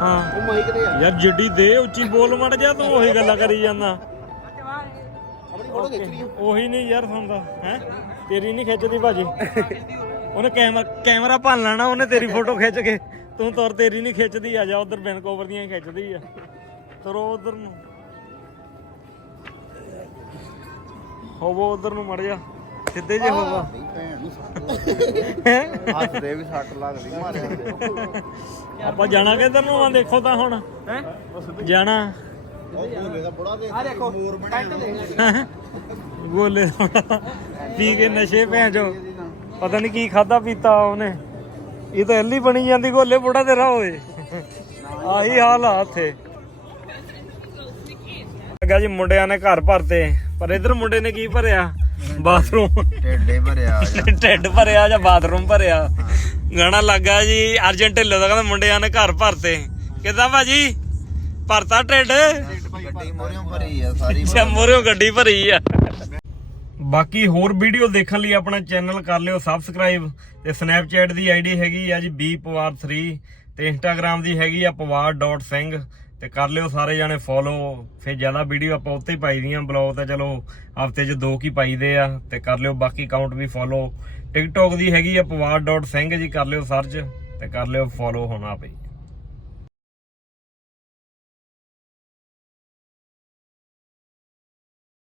ਹਾਂ। ਉਹ ਮਾਈਕ ਤੇ ਆ। ਯਾਰ ਜਿੱਡੀ ਦੇ ਉੱਚੀ ਬੋਲ ਮੜ ਜਾ ਤੂੰ ਉਹੀ ਗੱਲਾਂ ਕਰੀ ਜਾਂਦਾ। ਆਪਣੀ ਫੋਟੋ ਖਿੱਚ ਲਈ। ਉਹੀ ਨਹੀਂ ਯਾਰ ਸੁਣਦਾ ਹੈ? ਤੇਰੀ ਨਹੀਂ ਖਿੱਚਦੀ ਭਾਜੀ। ਉਹਨੇ ਕੈਮਰਾ ਕੈਮਰਾ ਭੰਨ ਲੈਣਾ ਉਹਨੇ ਤੇਰੀ ਫੋਟੋ ਖਿੱਚ ਕੇ। ਤੂੰ ਤੁਰ ਤੇਰੀ ਨਹੀਂ ਖਿੱਚਦੀ ਆ ਜਾ ਉਧਰ ਬੈਨਕੋਵਰ ਦੀਆਂ ਹੀ ਖਿੱਚਦੀ ਆ। ਤੁਰੋ ਉਧਰ ਨੂੰ। ਹੋਵੋ ਉਧਰ ਨੂੰ ਮੜ ਜਾ। ਸਿੱਧੇ ਜੇ ਹੋਵੋ ਨਹੀਂ ਭੈਣ ਨੂੰ ਸੱਟ ਹੈਂ? ਹੱਥ ਦੇ ਵੀ ਸੱਟ ਲੱਗਦੀ ਮਾਰਿਆ ਤੇ। ਆਪਾਂ ਜਾਣਾ ਕਿੱਧਰ ਨੂੰ ਆ ਦੇਖੋ ਤਾਂ ਹੁਣ। ਹੈ? ਜਾਣਾ। ਉਹ ਭੂਲੇ ਦਾ ਬੜਾ ਦੇ ਆ ਦੇਖੋ ਮੋਰ ਬਣਿਆ ਟੈਂਟ ਦੇਖ ਗੋਲੇ ਪੀ ਕੇ ਨਸ਼ੇ ਭੈਣ ਚੋ ਪਤਾ ਨਹੀਂ ਕੀ ਖਾਦਾ ਪੀਤਾ ਉਹਨੇ। ਇਹ ਤਾਂ ਐਲੀ ਬਣੀ ਜਾਂਦੀ ਗੋਲੇ ਬੁੜਾ ਤੇਰਾ ਹੋਏ ਆਹੀ ਹਾਲ ਆ ਉੱਥੇ। ਲੱਗਾ ਜੀ ਮੁੰਡਿਆਂ ਨੇ ਘਰ ਭਰਤੇ। ਪਰ ਇਧਰ ਮੁੰਡੇ ਨੇ ਕੀ ਭਰਿਆ? ਬਾਥਰੂਮ। ਟੇਡੇ ਭਰਿਆ ਆ ਢਿੱਡ ਭਰਿਆ ਜਾਂ ਬਾਥਰੂਮ ਭਰਿਆ? ਗਾਣਾ ਲੱਗਾ ਜੀ ਅਰਜਨ ਢਿੱਲੋਂ ਦਾ ਕਹਿੰਦਾ ਮੁੰਡਿਆਂ ਨੇ ਘਰ ਭਰਤੇ। ਕਿਦਾਂ ਭਾਜੀ? ਭਰਤਾ ਢਿੱਡ? ਗੱਡੀ ਮੋਰਿਓਂ ਭਰੀ ਆ ਸਾਰੀ ਅੱਛਾ ਮੋਰਿਓ ਗੱਡੀ ਭਰੀ ਆ। ਬਾਕੀ ਹੋਰ ਵੀਡੀਓ ਦੇਖਣ ਲਈ ਆਪਣਾ ਚੈਨਲ ਕਰ ਲਿਓ ਸਬਸਕ੍ਰਾਈਬ ਤੇ ਸਨੈਪਚੈਟ ਦੀ ਆਈਡੀ ਹੈਗੀ ਆ ਜੀ bpawar3 ਤੇ ਇੰਸਟਾਗ੍ਰam ਦੀ ਹੈਗੀ ਆ pawar.ਸਿੰਘ ਤੇ ਕਰ ਲਿਓ ਸਾਰੇ ਜਾਣੇ ਫੋਲੋ ਫਿਰ ਜ਼ਿਆਦਾ ਵੀਡੀਓ ਆਪਾਂ ਉੱਤੇ ਹੀ ਪਾਈ ਦੀਆਂ ਬਲੌਗ ਤਾਂ ਚਲੋ ਹਫ਼ਤੇ 'ਚ ਦੋ ਕੀ ਪਾਈਦੇ ਆ ਤੇ ਕਰ ਲਿਓ ਬਾਕੀ ਅਕਾਊਂਟ ਵੀ ਫੋਲੋ ਟਿਕਟੌਕ ਦੀ ਹੈਗੀ ਆ pawar.ਸਿੰਘ ਜੀ, ਕਰ ਲਿਓ ਸਰਚ ਤੇ ਕਰ ਲਿਓ ਫੋਲੋ ਹੋਣਾ ਪਈ